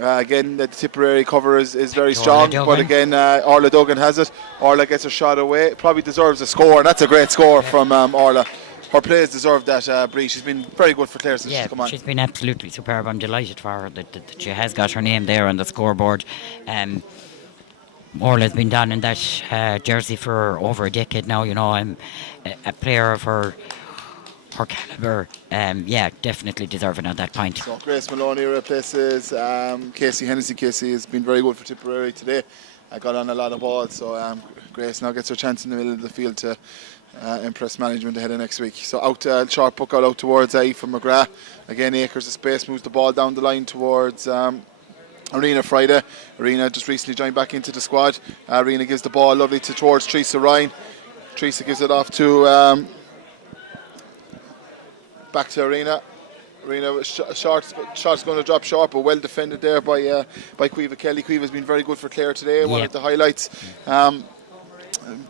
Again, the Tipperary cover is very strong, but again, Orla Duggan has it. Orla gets a shot away, probably deserves a score, and that's a great score from Orla. Her players deserve that, Bree. She's been very good for Clare since she's come on. She's been absolutely superb. I'm delighted for her that she has got her name there on the scoreboard. Orla's been down in that jersey for over a decade now. You know, I'm a player of her calibre, definitely deserving at that point. So Grace Maloney replaces Casey Hennessy. Casey has been very good for Tipperary today. I got on a lot of balls, so Grace now gets her chance in the middle of the field to impress management ahead of next week. So out short puck out towards Aoife McGrath. Again, acres of space, moves the ball down the line towards Arena Friday. Arena just recently joined back into the squad. Arena gives the ball lovely towards Teresa Ryan. Teresa gives it off to back to Arena. Arena shot's going to drop short, but well defended there by Cueva Kelly. Cueva's been very good for Clare today. One of the highlights.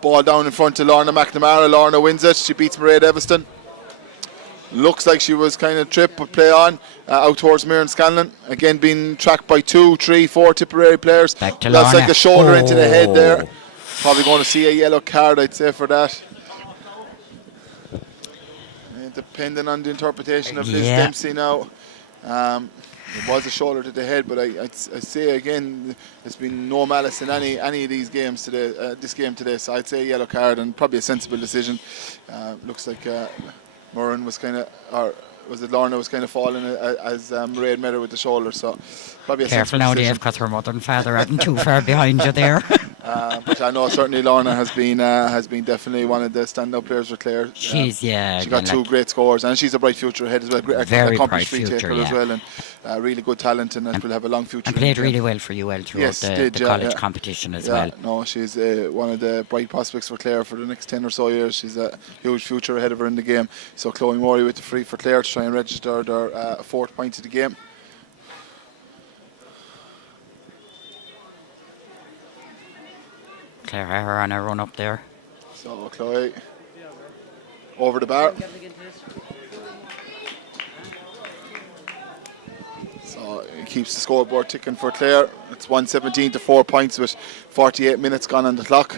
Ball down in front to Lorna McNamara. Lorna wins it. She beats Mairead Everston. Looks like she was kind of tripped, but play on out towards Miriam Scanlon. Again, being tracked by 2, 3, 4 Tipperary players. Back to That's Lorna. like the shoulder into the head there. Probably going to see a yellow card, I'd say, for that. Depending on the interpretation of Liz Dempsey now. It was a shoulder to the head, but I say again, there's been no malice in any of these games today. This game today, so I'd say a yellow card and probably a sensible decision. Looks like Murren was kind of, or was it Lorna was kind of falling as Mairead met her with the shoulder. So probably a careful sensible now, decision. Dave, because her mother and father aren't too far behind you there. But I know certainly Lorna has been definitely one of the standout players for Clare. She got 2 great scores, and she's a bright future ahead as well. Very accomplished bright free future, taker as well, and really good talent, and will have a long future. And played really well for UL throughout the college competition as well. No, she's one of the bright prospects for Clare for the next 10 or so years. She's a huge future ahead of her in the game. So Chloe Morey with the free for Clare to try and register their 4th point of the game. Claire Harrer on a run up there. So Chloe over the bar. So keeps the scoreboard ticking for Clare. It's 117 to 4 points with 48 minutes gone on the clock.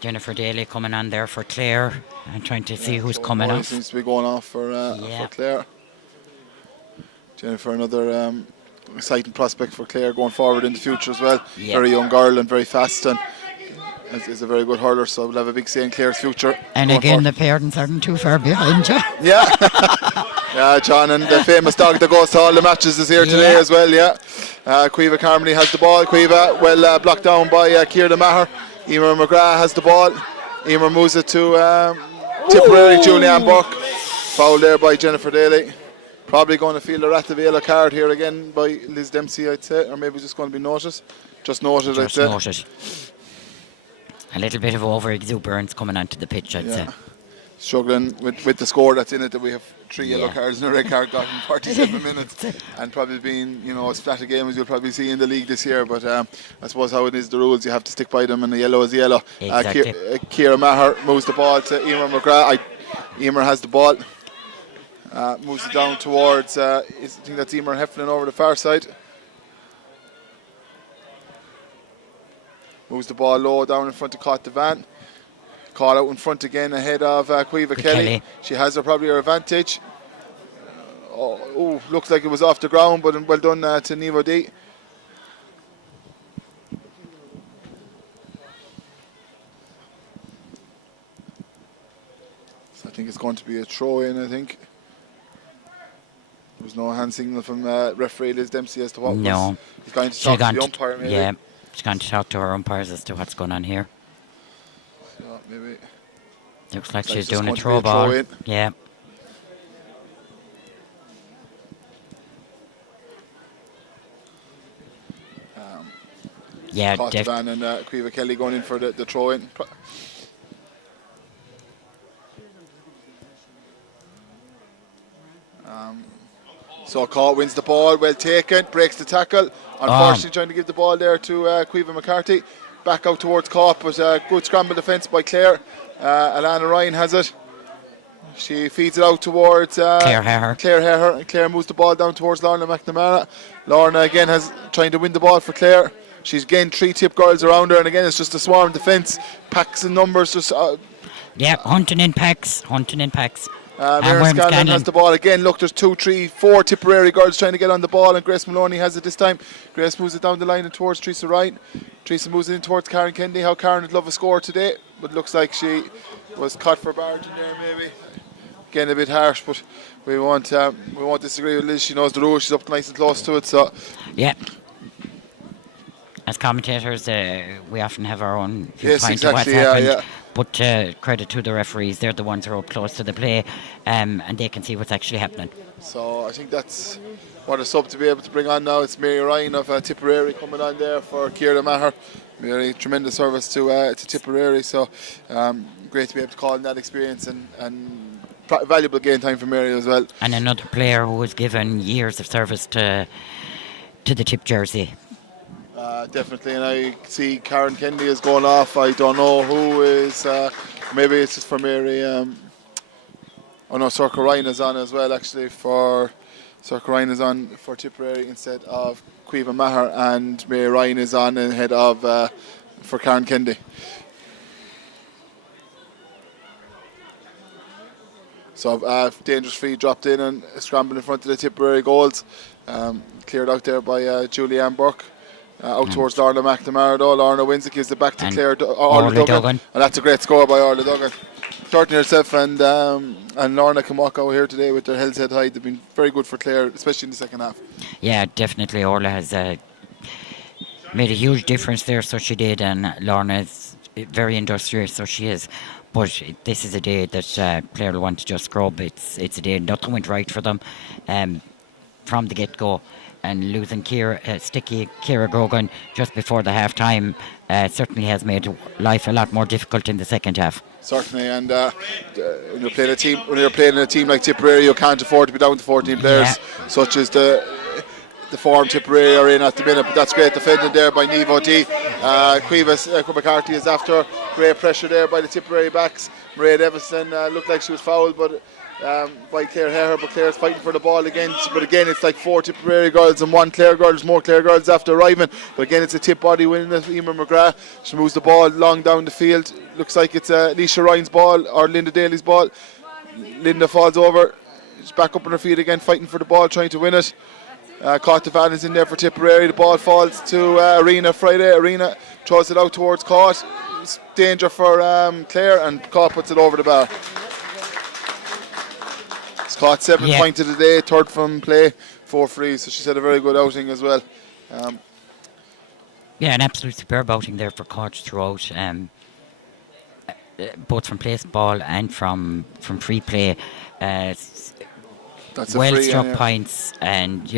Jennifer Daly coming on there for Clare and trying to see who's coming off. Seems to be going off for Clare. Jennifer, another exciting prospect for Clare going forward in the future as well. Very young girl and very fast, and is a very good hurler, so we'll have a big say in Clare's future. And again, the parents aren't too far behind you. Yeah. Yeah, John, and the famous dog that goes to all the matches is here today as well, Cueva Carmody has the ball. Cueva well blocked down by Ciara Maher. Emer McGrath has the ball. Emer moves it to Tipperary Julianne Burke. Foul there by Jennifer Daly. Probably going to feel a rat of yellow card here again by Liz Dempsey, I'd say, or maybe just going to be noted. Just noted, I'd say. Noted. A little bit of over-exuberance coming onto the pitch, I'd say. Struggling with the score that's in it, that we have 3 yellow cards and a red card got in 47 minutes, and probably being, as flat a game as you'll probably see in the league this year. But I suppose how it is, the rules, you have to stick by them, and the yellow is yellow. Exactly. Ciara Maher moves the ball to Emer McGrath. Emer has the ball, moves it down towards, I think that's Emer Heflin over the far side. Moves the ball low down in front of Caught Devan. Call out in front again ahead of Cueva Kelly. She has probably her advantage. Looks like it was off the ground, but well done to Niamh O'Dea. So I think it's going to be a throw in, I think. There was no hand signal from referee Liz Dempsey as to what was. He's going to talk to the umpire maybe. Yeah, she's going to talk to her umpires as to what's going on here. So maybe. Looks like she's doing a throw ball. Yeah. Devan and Cueva Kelly going in for the throw in. So Caught wins the ball, well taken, breaks the tackle. Unfortunately, trying to give the ball there to Cueva McCarthy. Back out towards Caught, but good scramble defence by Clare. Alana Ryan has it. She feeds it out towards Claire Heher. And Clare moves the ball down towards Lorna McNamara. Lorna again has trying to win the ball for Clare. She's again 3 tip girls around her, and again it's just a swarm defence. Packs and numbers. Just hunting in packs. Mary Scanlon has the ball again. Look, there's 2, 3, 4 Tipperary girls trying to get on the ball, and Grace Maloney has it this time. Grace moves it down the line and towards Teresa Ryan. Teresa moves it in towards Karen Kennedy. How Karen would love a score today, but looks like she was cut for barging there maybe. Again, a bit harsh, but we won't disagree with Liz. She knows the rules. She's up nice and close to it. So yeah. As commentators, we often have our own viewpoint yes, exactly, of what's happened. Yeah. But credit to the referees, they're the ones who are up close to the play, and they can see what's actually happening. So I think that's what a sub to be able to bring on now. It's Mary Ryan of Tipperary coming on there for Ciara Maher. Very tremendous service to Tipperary. So great to be able to call in that experience and valuable game time for Mary as well. And another player who was given years of service to the Tip jersey. Definitely, and I see Karen Kennedy is going off. I don't know who is. Maybe it's just for Mary. Circa Ryan is on as well. Actually, Circa Ryan is on for Tipperary instead of Cueva Maher, and Mary Ryan is on ahead of for Karen Kennedy. So dangerous free dropped in and scrambled in front of the Tipperary goals. Cleared out there by Julianne Burke. Out towards Lorna McNamara though. Lorna wins it, gives it back to Claire Orla Duggan. And that's a great score by Orla Duggan. Certain herself and Lorna can walk out here today with their heads head high. They've been very good for Clare, especially in the second half. Yeah, definitely. Orla has made a huge difference there, so she did, and Lorna is very industrious, so she is. But this is a day that Clare will want to just scrub. It's a day nothing went right for them from the get-go. And losing Ciara Grogan just before the half-time certainly has made life a lot more difficult in the second half. Certainly, and when you're playing in a team like Tipperary, you can't afford to be down to 14 players, such as the form Tipperary are in at the minute. But that's great defending there by Niamh O'Dea. Cueva McCarthy is after great pressure there by the Tipperary backs. Mairead Evison looked like she was fouled, but by Claire Herher, but Claire's fighting for the ball again. But again, it's like 4 Tipperary girls and 1 Clare girl. There's more Clare girls after arriving. But again, it's a tip body winning it. Emer McGrath, she moves the ball long down the field. Looks like it's Leisha Ryan's ball or Linda Daly's ball. Linda falls over. She's back up on her feet again, fighting for the ball, trying to win it. Van is in there for Tipperary. The ball falls to Arena Friday. Arena throws it out towards Caught. It's danger for Clare, and Caught puts it over the bar. It's Caught 7 points of the day, 3rd from play, 4 frees. So she's had a very good outing as well. An absolute superb outing there for Caught throughout. Both from place ball and from free play. That's well struck points, and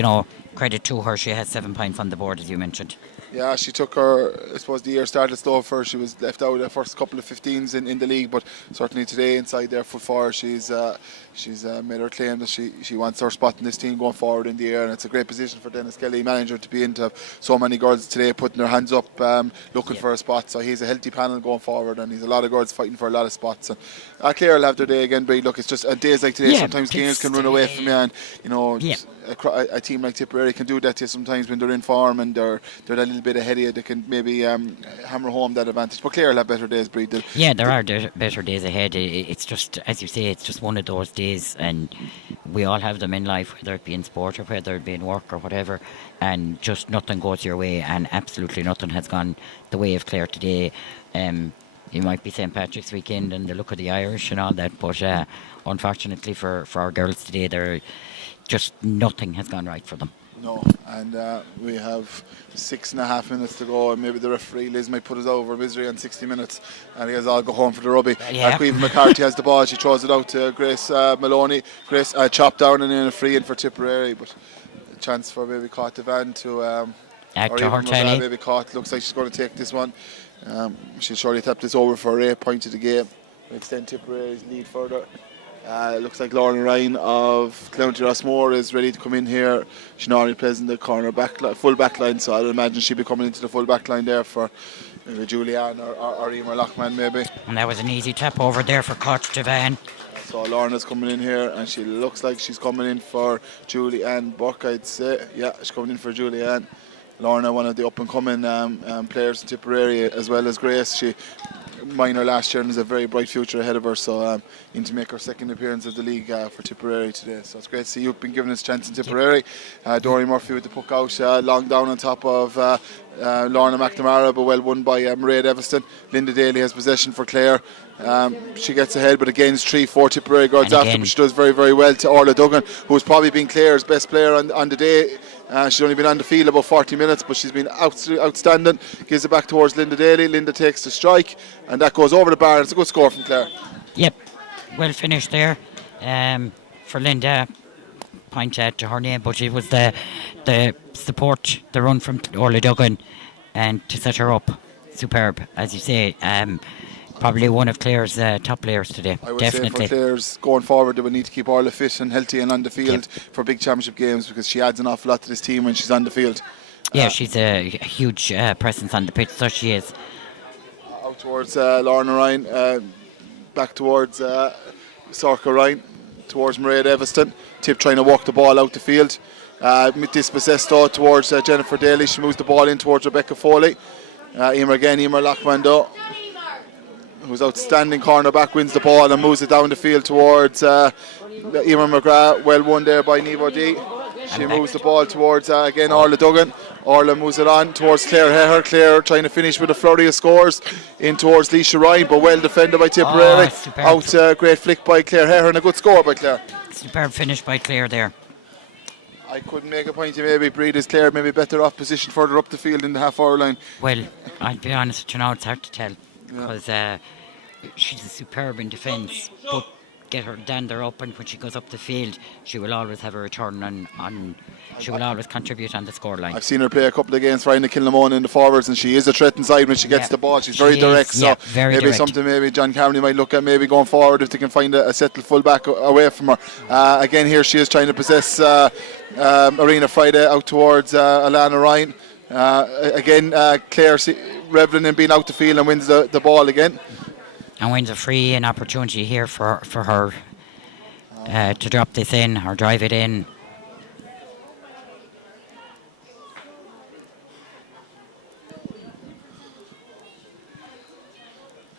credit to her. She has 7 points on the board, as you mentioned. Yeah, she took her, I suppose the year started slow for her. She was left out the first couple of 15s in the league, but certainly today inside there for 4 she's made her claim that she wants her spot in this team going forward in the year, and it's a great position for Dennis Kelly, manager, to be in, to have so many girls today putting their hands up looking for a spot. So he's a healthy panel going forward, and he's a lot of girls fighting for a lot of spots. And Clare will have their day again, Bree. Look, it's just days like today, sometimes games can run away from you, and a team like Tipperary can do that to you sometimes when they're in form and they're a little bit ahead of you. They can maybe hammer home that advantage. But Clare will have better days, Bree. There are better days ahead. It's just, as you say, it's just one of those days, and we all have them in life, whether it be in sport or whether it be in work or whatever, and just nothing goes your way, and absolutely nothing has gone the way of Clare today. It might be St. Patrick's weekend and the look of the Irish and all that, but unfortunately for our girls today, just nothing has gone right for them. No, and we have 6.5 minutes to go, and maybe the referee Liz might put us over misery on 60 minutes, and he has all go home for the rugby. Caoimhe McCarthy has the ball. She throws it out to Grace Maloney. Grace chopped down and in a free in for Tipperary, but a chance for maybe Van to act to her tally. Maybe Caught looks like she's going to take this one. She'll surely tap this over for 8 points of the game and extend Tipperary's lead further. It looks like Lauren Ryan of County Rossmore is ready to come in here. She normally plays in the corner full back line, so I'd imagine she'll be coming into the full back line there for maybe Julianne or Emer Lockman maybe. And that was an easy tap over there for Coach Devan. So Lorna's coming in here, and she looks like she's coming in for Julianne Buck, I'd say. Yeah, she's coming in for Julianne. Lorna, one of the up-and-coming players in Tipperary, as well as Grace. She minor last year and has a very bright future ahead of her, so in to make her second appearance of the league for Tipperary today. So it's great to see you've been given us a chance in Tipperary. Dory Murphy with the puck out, long down on top of Lorna McNamara, but well won by Mairead Evanston. Linda Daly has possession for Clare. She gets ahead, but again it's 3-4 Tipperary girls after, but she does very, very well to Orla Duggan, who's probably been Clare's best player on the day. She's only been on the field about 40 minutes, but she's been outstanding. Gives it back towards Linda Daly. Linda takes the strike, and that goes over the bar. It's a good score from Clare. Yep, well finished there for Linda. Point to her name, but it was the support, the run from Orla Duggan, and to set her up. Superb, as you say. Probably one of Clare's top players today. I would definitely. say for Clare's going forward, they will need to keep Orla fit and healthy and on the field for big championship games, because she adds an awful lot to this team when she's on the field. Yeah, she's a huge presence on the pitch, so she is. Out towards Lorna Ryan, back towards Sorka Ryan, towards Mairead Evanston. Tip trying to walk the ball out the field. Dispossessed towards Jennifer Daly. She moves the ball in towards Rebecca Foley. Emer Lockman, who's outstanding cornerback, wins the ball and moves it down the field towards Emer McGrath. Well won there by Nevo D. She moves the ball towards again Orla Duggan. Orla moves it on towards Claire Herher. Claire trying to finish with a flurry of scores in towards Leisha Ryan, but well defended by Tipperary. Great flick by Claire Herher and a good score by Claire. Superb finish by Claire there. I couldn't make a point to maybe Breed is Claire maybe better off position further up the field in the half-hour line. Well, I'll be honest with you now, it's hard to tell, because she's superb in defence, but get her dander up, and when she goes up the field she will always have a return on she will always contribute on the scoreline. I've seen her play a couple of games for Ina Kilnamona in the forwards, and she is a threat inside when she gets the ball. She's very direct, so maybe direct. Something maybe John Cameron might look at maybe going forward if they can find a settled full back away from her. Again here she is trying to possess Arena Friday out towards Alana Ryan. Again Claire reveling in being out the field and wins the ball again. And wins a free an opportunity here for her. to drop this in or drive it in.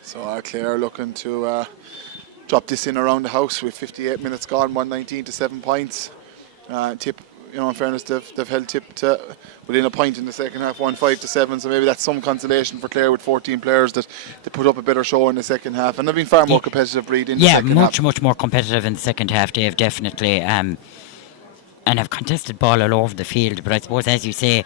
So Clare looking to drop this in around the house with 58 minutes gone, 119 to 7 points. Tip, in fairness, they've held Tip to within a point in the second half, 1-5 to 7. So maybe that's some consolation for Clare with 14 players that they put up a better show in the second half, and they've been far more competitive breed in the second half. Much more competitive in the second half, Dave, definitely. And have contested ball all over the field. But I suppose, as you say,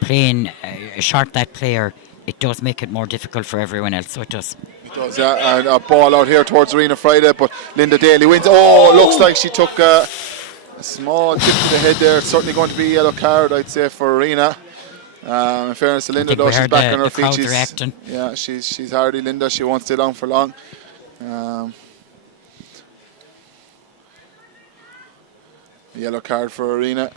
playing short that player, it does make it more difficult for everyone else. So it does. It does, yeah. And a ball out here towards Arena Friday, but Linda Daly wins. Oh, looks like she took a small tip to the head there. It's certainly going to be a yellow card, I'd say, for Arena. In fairness to Linda, though, she's back on her feet. She's hardy, Linda. She won't stay down for long. Yellow card for Arena.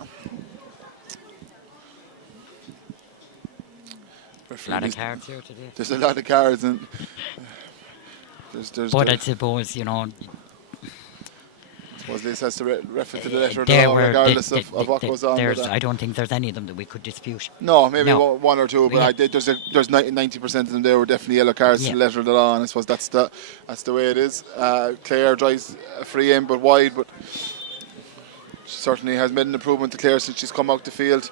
A lot of cards here today. There's a lot of cards, and but I suppose, Liz has to refer to the letter of the law, regardless of what goes on. I don't think there's any of them that we could dispute. No, maybe one or two, but there's 90% of them there were definitely yellow cards to the letter of the law, and I suppose that's the way it is. Clare drives a free in, but wide, but she certainly has made an improvement to Clare since she's come out the field.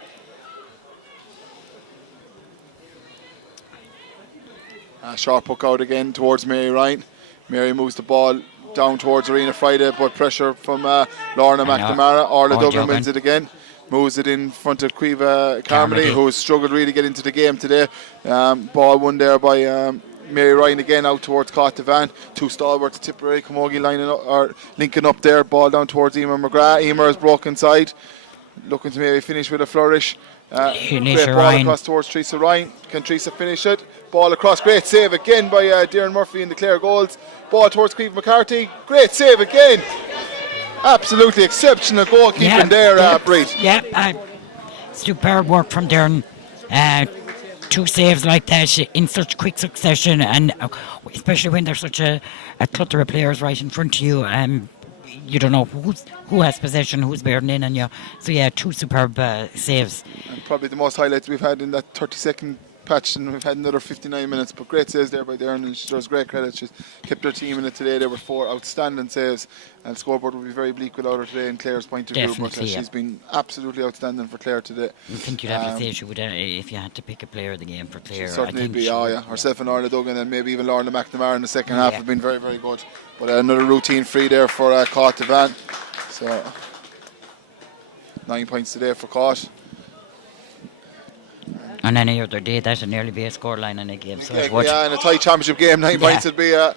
Sharp puck out again towards Mary Ryan. Mary moves the ball down towards Arena Friday, but pressure from Lorna McNamara. Orla Duggan wins it again. Moves it in front of Quiva Carmody, who has struggled really to get into the game today. Ball won there by Mary Ryan again, out towards Van. Two stalwarts, Tipperary Camogie linking up there. Ball down towards Emer McGrath. Emer has broken side, looking to maybe finish with a flourish. Great ball across towards Teresa Ryan. Can Teresa finish it? Ball across, great save again by Darren Murphy in the Clare goals. Ball towards Cleve McCarthy, great save again. Absolutely exceptional goalkeeping there, Breed. Superb work from Darren. Two saves like that in such quick succession, and especially when there's such a clutter of players right in front of you. You don't know who has possession, who's bearing in on you. So two superb saves. And probably the most highlights we've had in that 30-second patch, and we've had another 59 minutes, but great saves there by Darren, and she deserves great credit. She's kept her team in it today. There were 4 outstanding saves, and the scoreboard would be very bleak without her today in Clare's point of view, but she's been absolutely outstanding for Clare today. I think you'd have to say she would, if you had to pick a player of the game for Clare. Certainly be, herself and Orla Duggan, and maybe even Lorna McNamara in the second half have been very, very good. But another routine free there for Van. So 9 points today for Caught. On any other day, that would nearly be a scoreline in a game. So in a tight championship game, 9 points would be a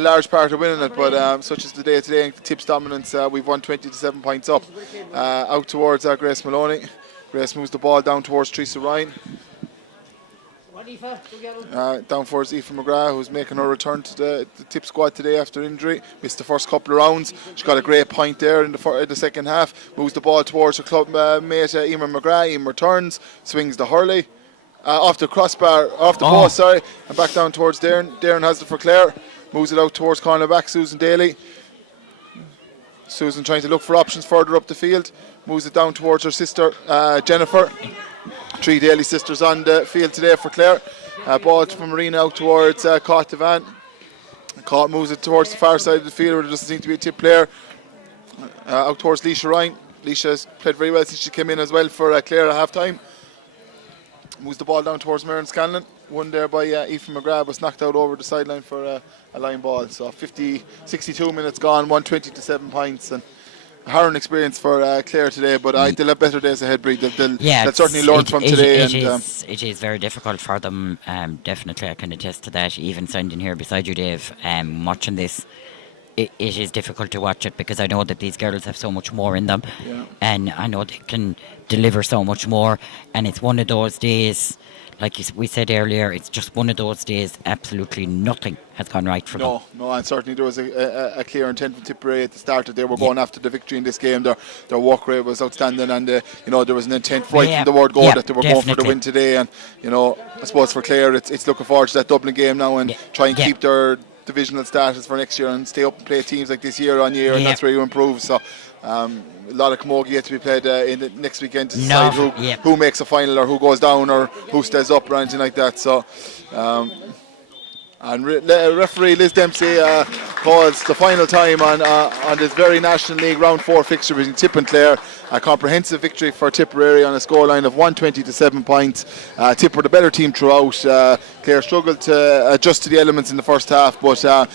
large part of winning it. But such is the day today in Tips dominance. We've won 20 to 7 points up. Out towards Grace Maloney. Grace moves the ball down towards Teresa Ryan. Down towards Aoife McGrath, who's making her return to the Tip squad today after injury. Missed the first couple of rounds. She got a great point there in the second half. Moves the ball towards her club mate Emer McGrath. Emer returns, swings the hurley off the crossbar, off the post, and back down towards Darren. Darren has it for Clare. Moves it out towards cornerback Susan Daly. Susan trying to look for options further up the field. Moves it down towards her sister Jennifer. 3 Daly sisters on the field today for Clare. Ball from Marina out towards Van. Caught moves it towards the far side of the field where there doesn't seem to be a Tip player. Out towards Leisha Ryan. Leisha has played very well since she came in as well for Clare at half time. Moves the ball down towards Maren Scanlon. Won there by Aoife McGrath, was knocked out over the sideline for a line ball. So 62 minutes gone, 120 to 7 points. And a harrowing experience for Clare today, but they'll have better days ahead, Breed. They'll certainly learn from today. It is very difficult for them. Definitely, I can attest to that. Even standing here beside you, Dave, watching this, it is difficult to watch it because I know that these girls have so much more in them, and I know they can deliver so much more. And it's one of those days, like we said earlier, it's just one of those days. Absolutely nothing has gone right for them. No, and certainly there was a clear intent from Tipperary at the start that they were going after the victory in this game. Their work rate was outstanding, and there was an intent right from the word go that they were going for the win today. And I suppose for Clare, it's looking forward to that Dublin game now and try and keep their divisional status for next year and stay up and play teams like this year on year, and Yeah. that's where you improve. So a lot of camogie yet to be played in the next weekend to decide who makes a final or who goes down or who stays up or anything like that. So and referee Liz Dempsey calls the final time on this very National League Round 4 fixture between Tip and Clare. A comprehensive victory for Tipperary on a scoreline of 120 to 7 points. Tip were the better team throughout. Clare struggled to adjust to the elements in the first half, but a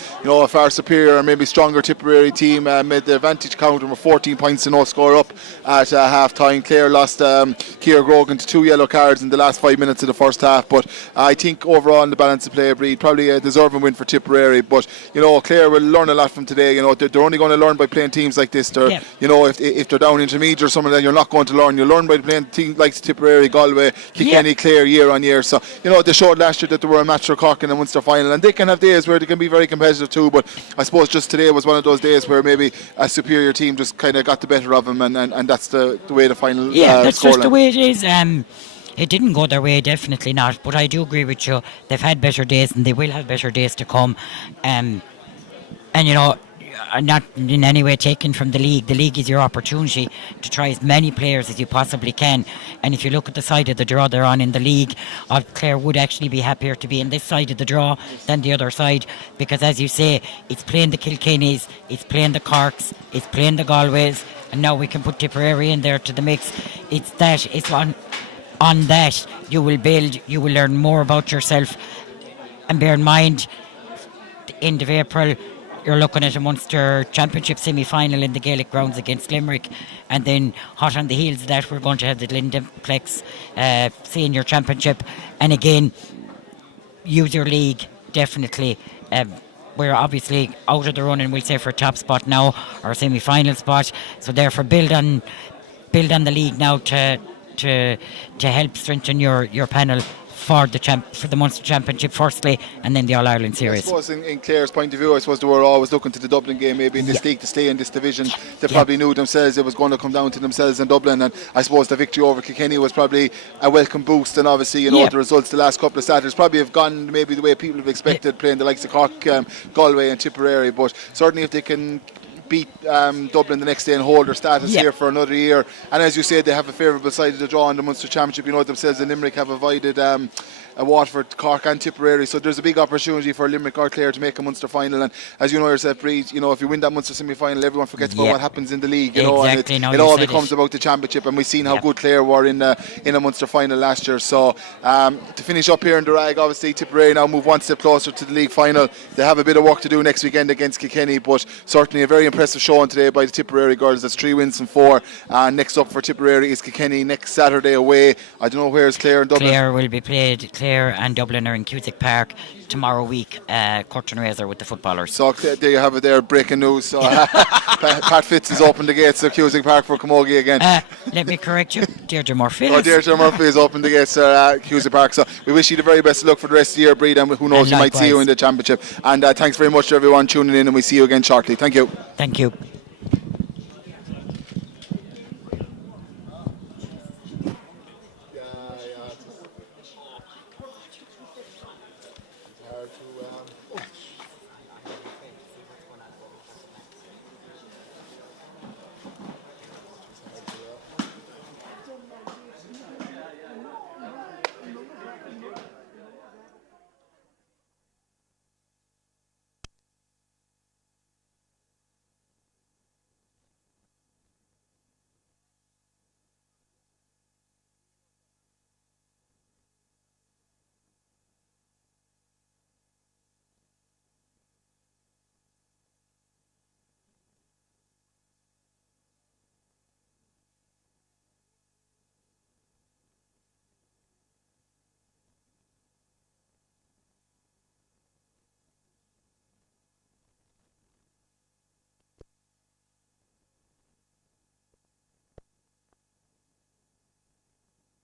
far superior and maybe stronger Tipperary team made the advantage count and were 14 points to no score up at half time. Clare lost Ciara Grogan to 2 yellow cards in the last 5 minutes of the first half, but I think overall in the balance of play, Breed, probably a deserving win for Tipperary. But Clare will learn a lot from today. They're only going to learn by playing teams like this. They're, if they're down intermediate or something, then you're not going to learn. You learn by playing teams like Tipperary, Galway, Kilkenny, Clare year on year. So they showed last year that they were a match for Cork in the Munster final, and they can have days where they can be very competitive too. But I suppose just today was one of those days where maybe a superior team just kind of got the better of them, and that's the way the final. That's just the scoreline. way it is. It didn't go their way, definitely not. But I do agree with you. They've had better days, and they will have better days to come. And not in any way taken from the league. The league is your opportunity to try as many players as you possibly can. And if you look at the side of the draw they're on in the league, Clare would actually be happier to be in this side of the draw than the other side, because as you say, it's playing the Kilkennys, it's playing the Corks, it's playing the Galways, and now we can put Tipperary in there to the mix. It's on that you will build, you will learn more about yourself. And bear in mind, the end of April, you're looking at a Munster Championship semi-final in the Gaelic grounds against Limerick, and then hot on the heels of that we're going to have the Lindenplex Senior Championship, and again use your league definitely. We're obviously out of the running, we'll say, for a top spot now or a semi-final spot, so therefore build on the league now to help strengthen your panel for the Munster Championship firstly, and then the All-Ireland Series. I suppose in Clare's point of view, I suppose they were always looking to the Dublin game maybe in this league to stay in this division. They probably knew themselves it was going to come down to themselves in Dublin, and I suppose the victory over Kilkenny was probably a welcome boost, and obviously the results the last couple of Saturdays probably have gone maybe the way people have expected, playing the likes of Cork, Galway and Tipperary, but certainly if they can beat Dublin the next day and hold their status here for another year. And as you said, they have a favourable side of the draw in the Munster Championship. Themselves and Limerick have avoided Waterford, Cork and Tipperary, so there's a big opportunity for Limerick or Clare to make a Munster final. And as you know yourself, Breed, if you win that Munster semi-final, everyone forgets about what happens in the league, exactly. and it all becomes about the championship, and we've seen how good Clare were in a Munster final last year. So to finish up here in the rag, obviously Tipperary now move one step closer to the league final. They have a bit of work to do next weekend against Kilkenny, but certainly a very impressive showing today by the Tipperary girls. That's 3 wins from 4, and next up for Tipperary is Kilkenny next Saturday away. I don't know where's Clare and Dublin. Clare will be played. Clare and Dublin are in Cusack Park tomorrow week, Curtin Razor with the footballers. So there you have it there, breaking news. So Pat Fitz has opened the gates of Cusack Park for Camogie again. Let me correct you, Deirdre Murphy. Deirdre Murphy has opened the gates at Cusack Park. So we wish you the very best of luck for the rest of the year, Breed, and who knows, we might see you in the championship. And thanks very much to everyone tuning in, and we'll see you again shortly. Thank you. Thank you.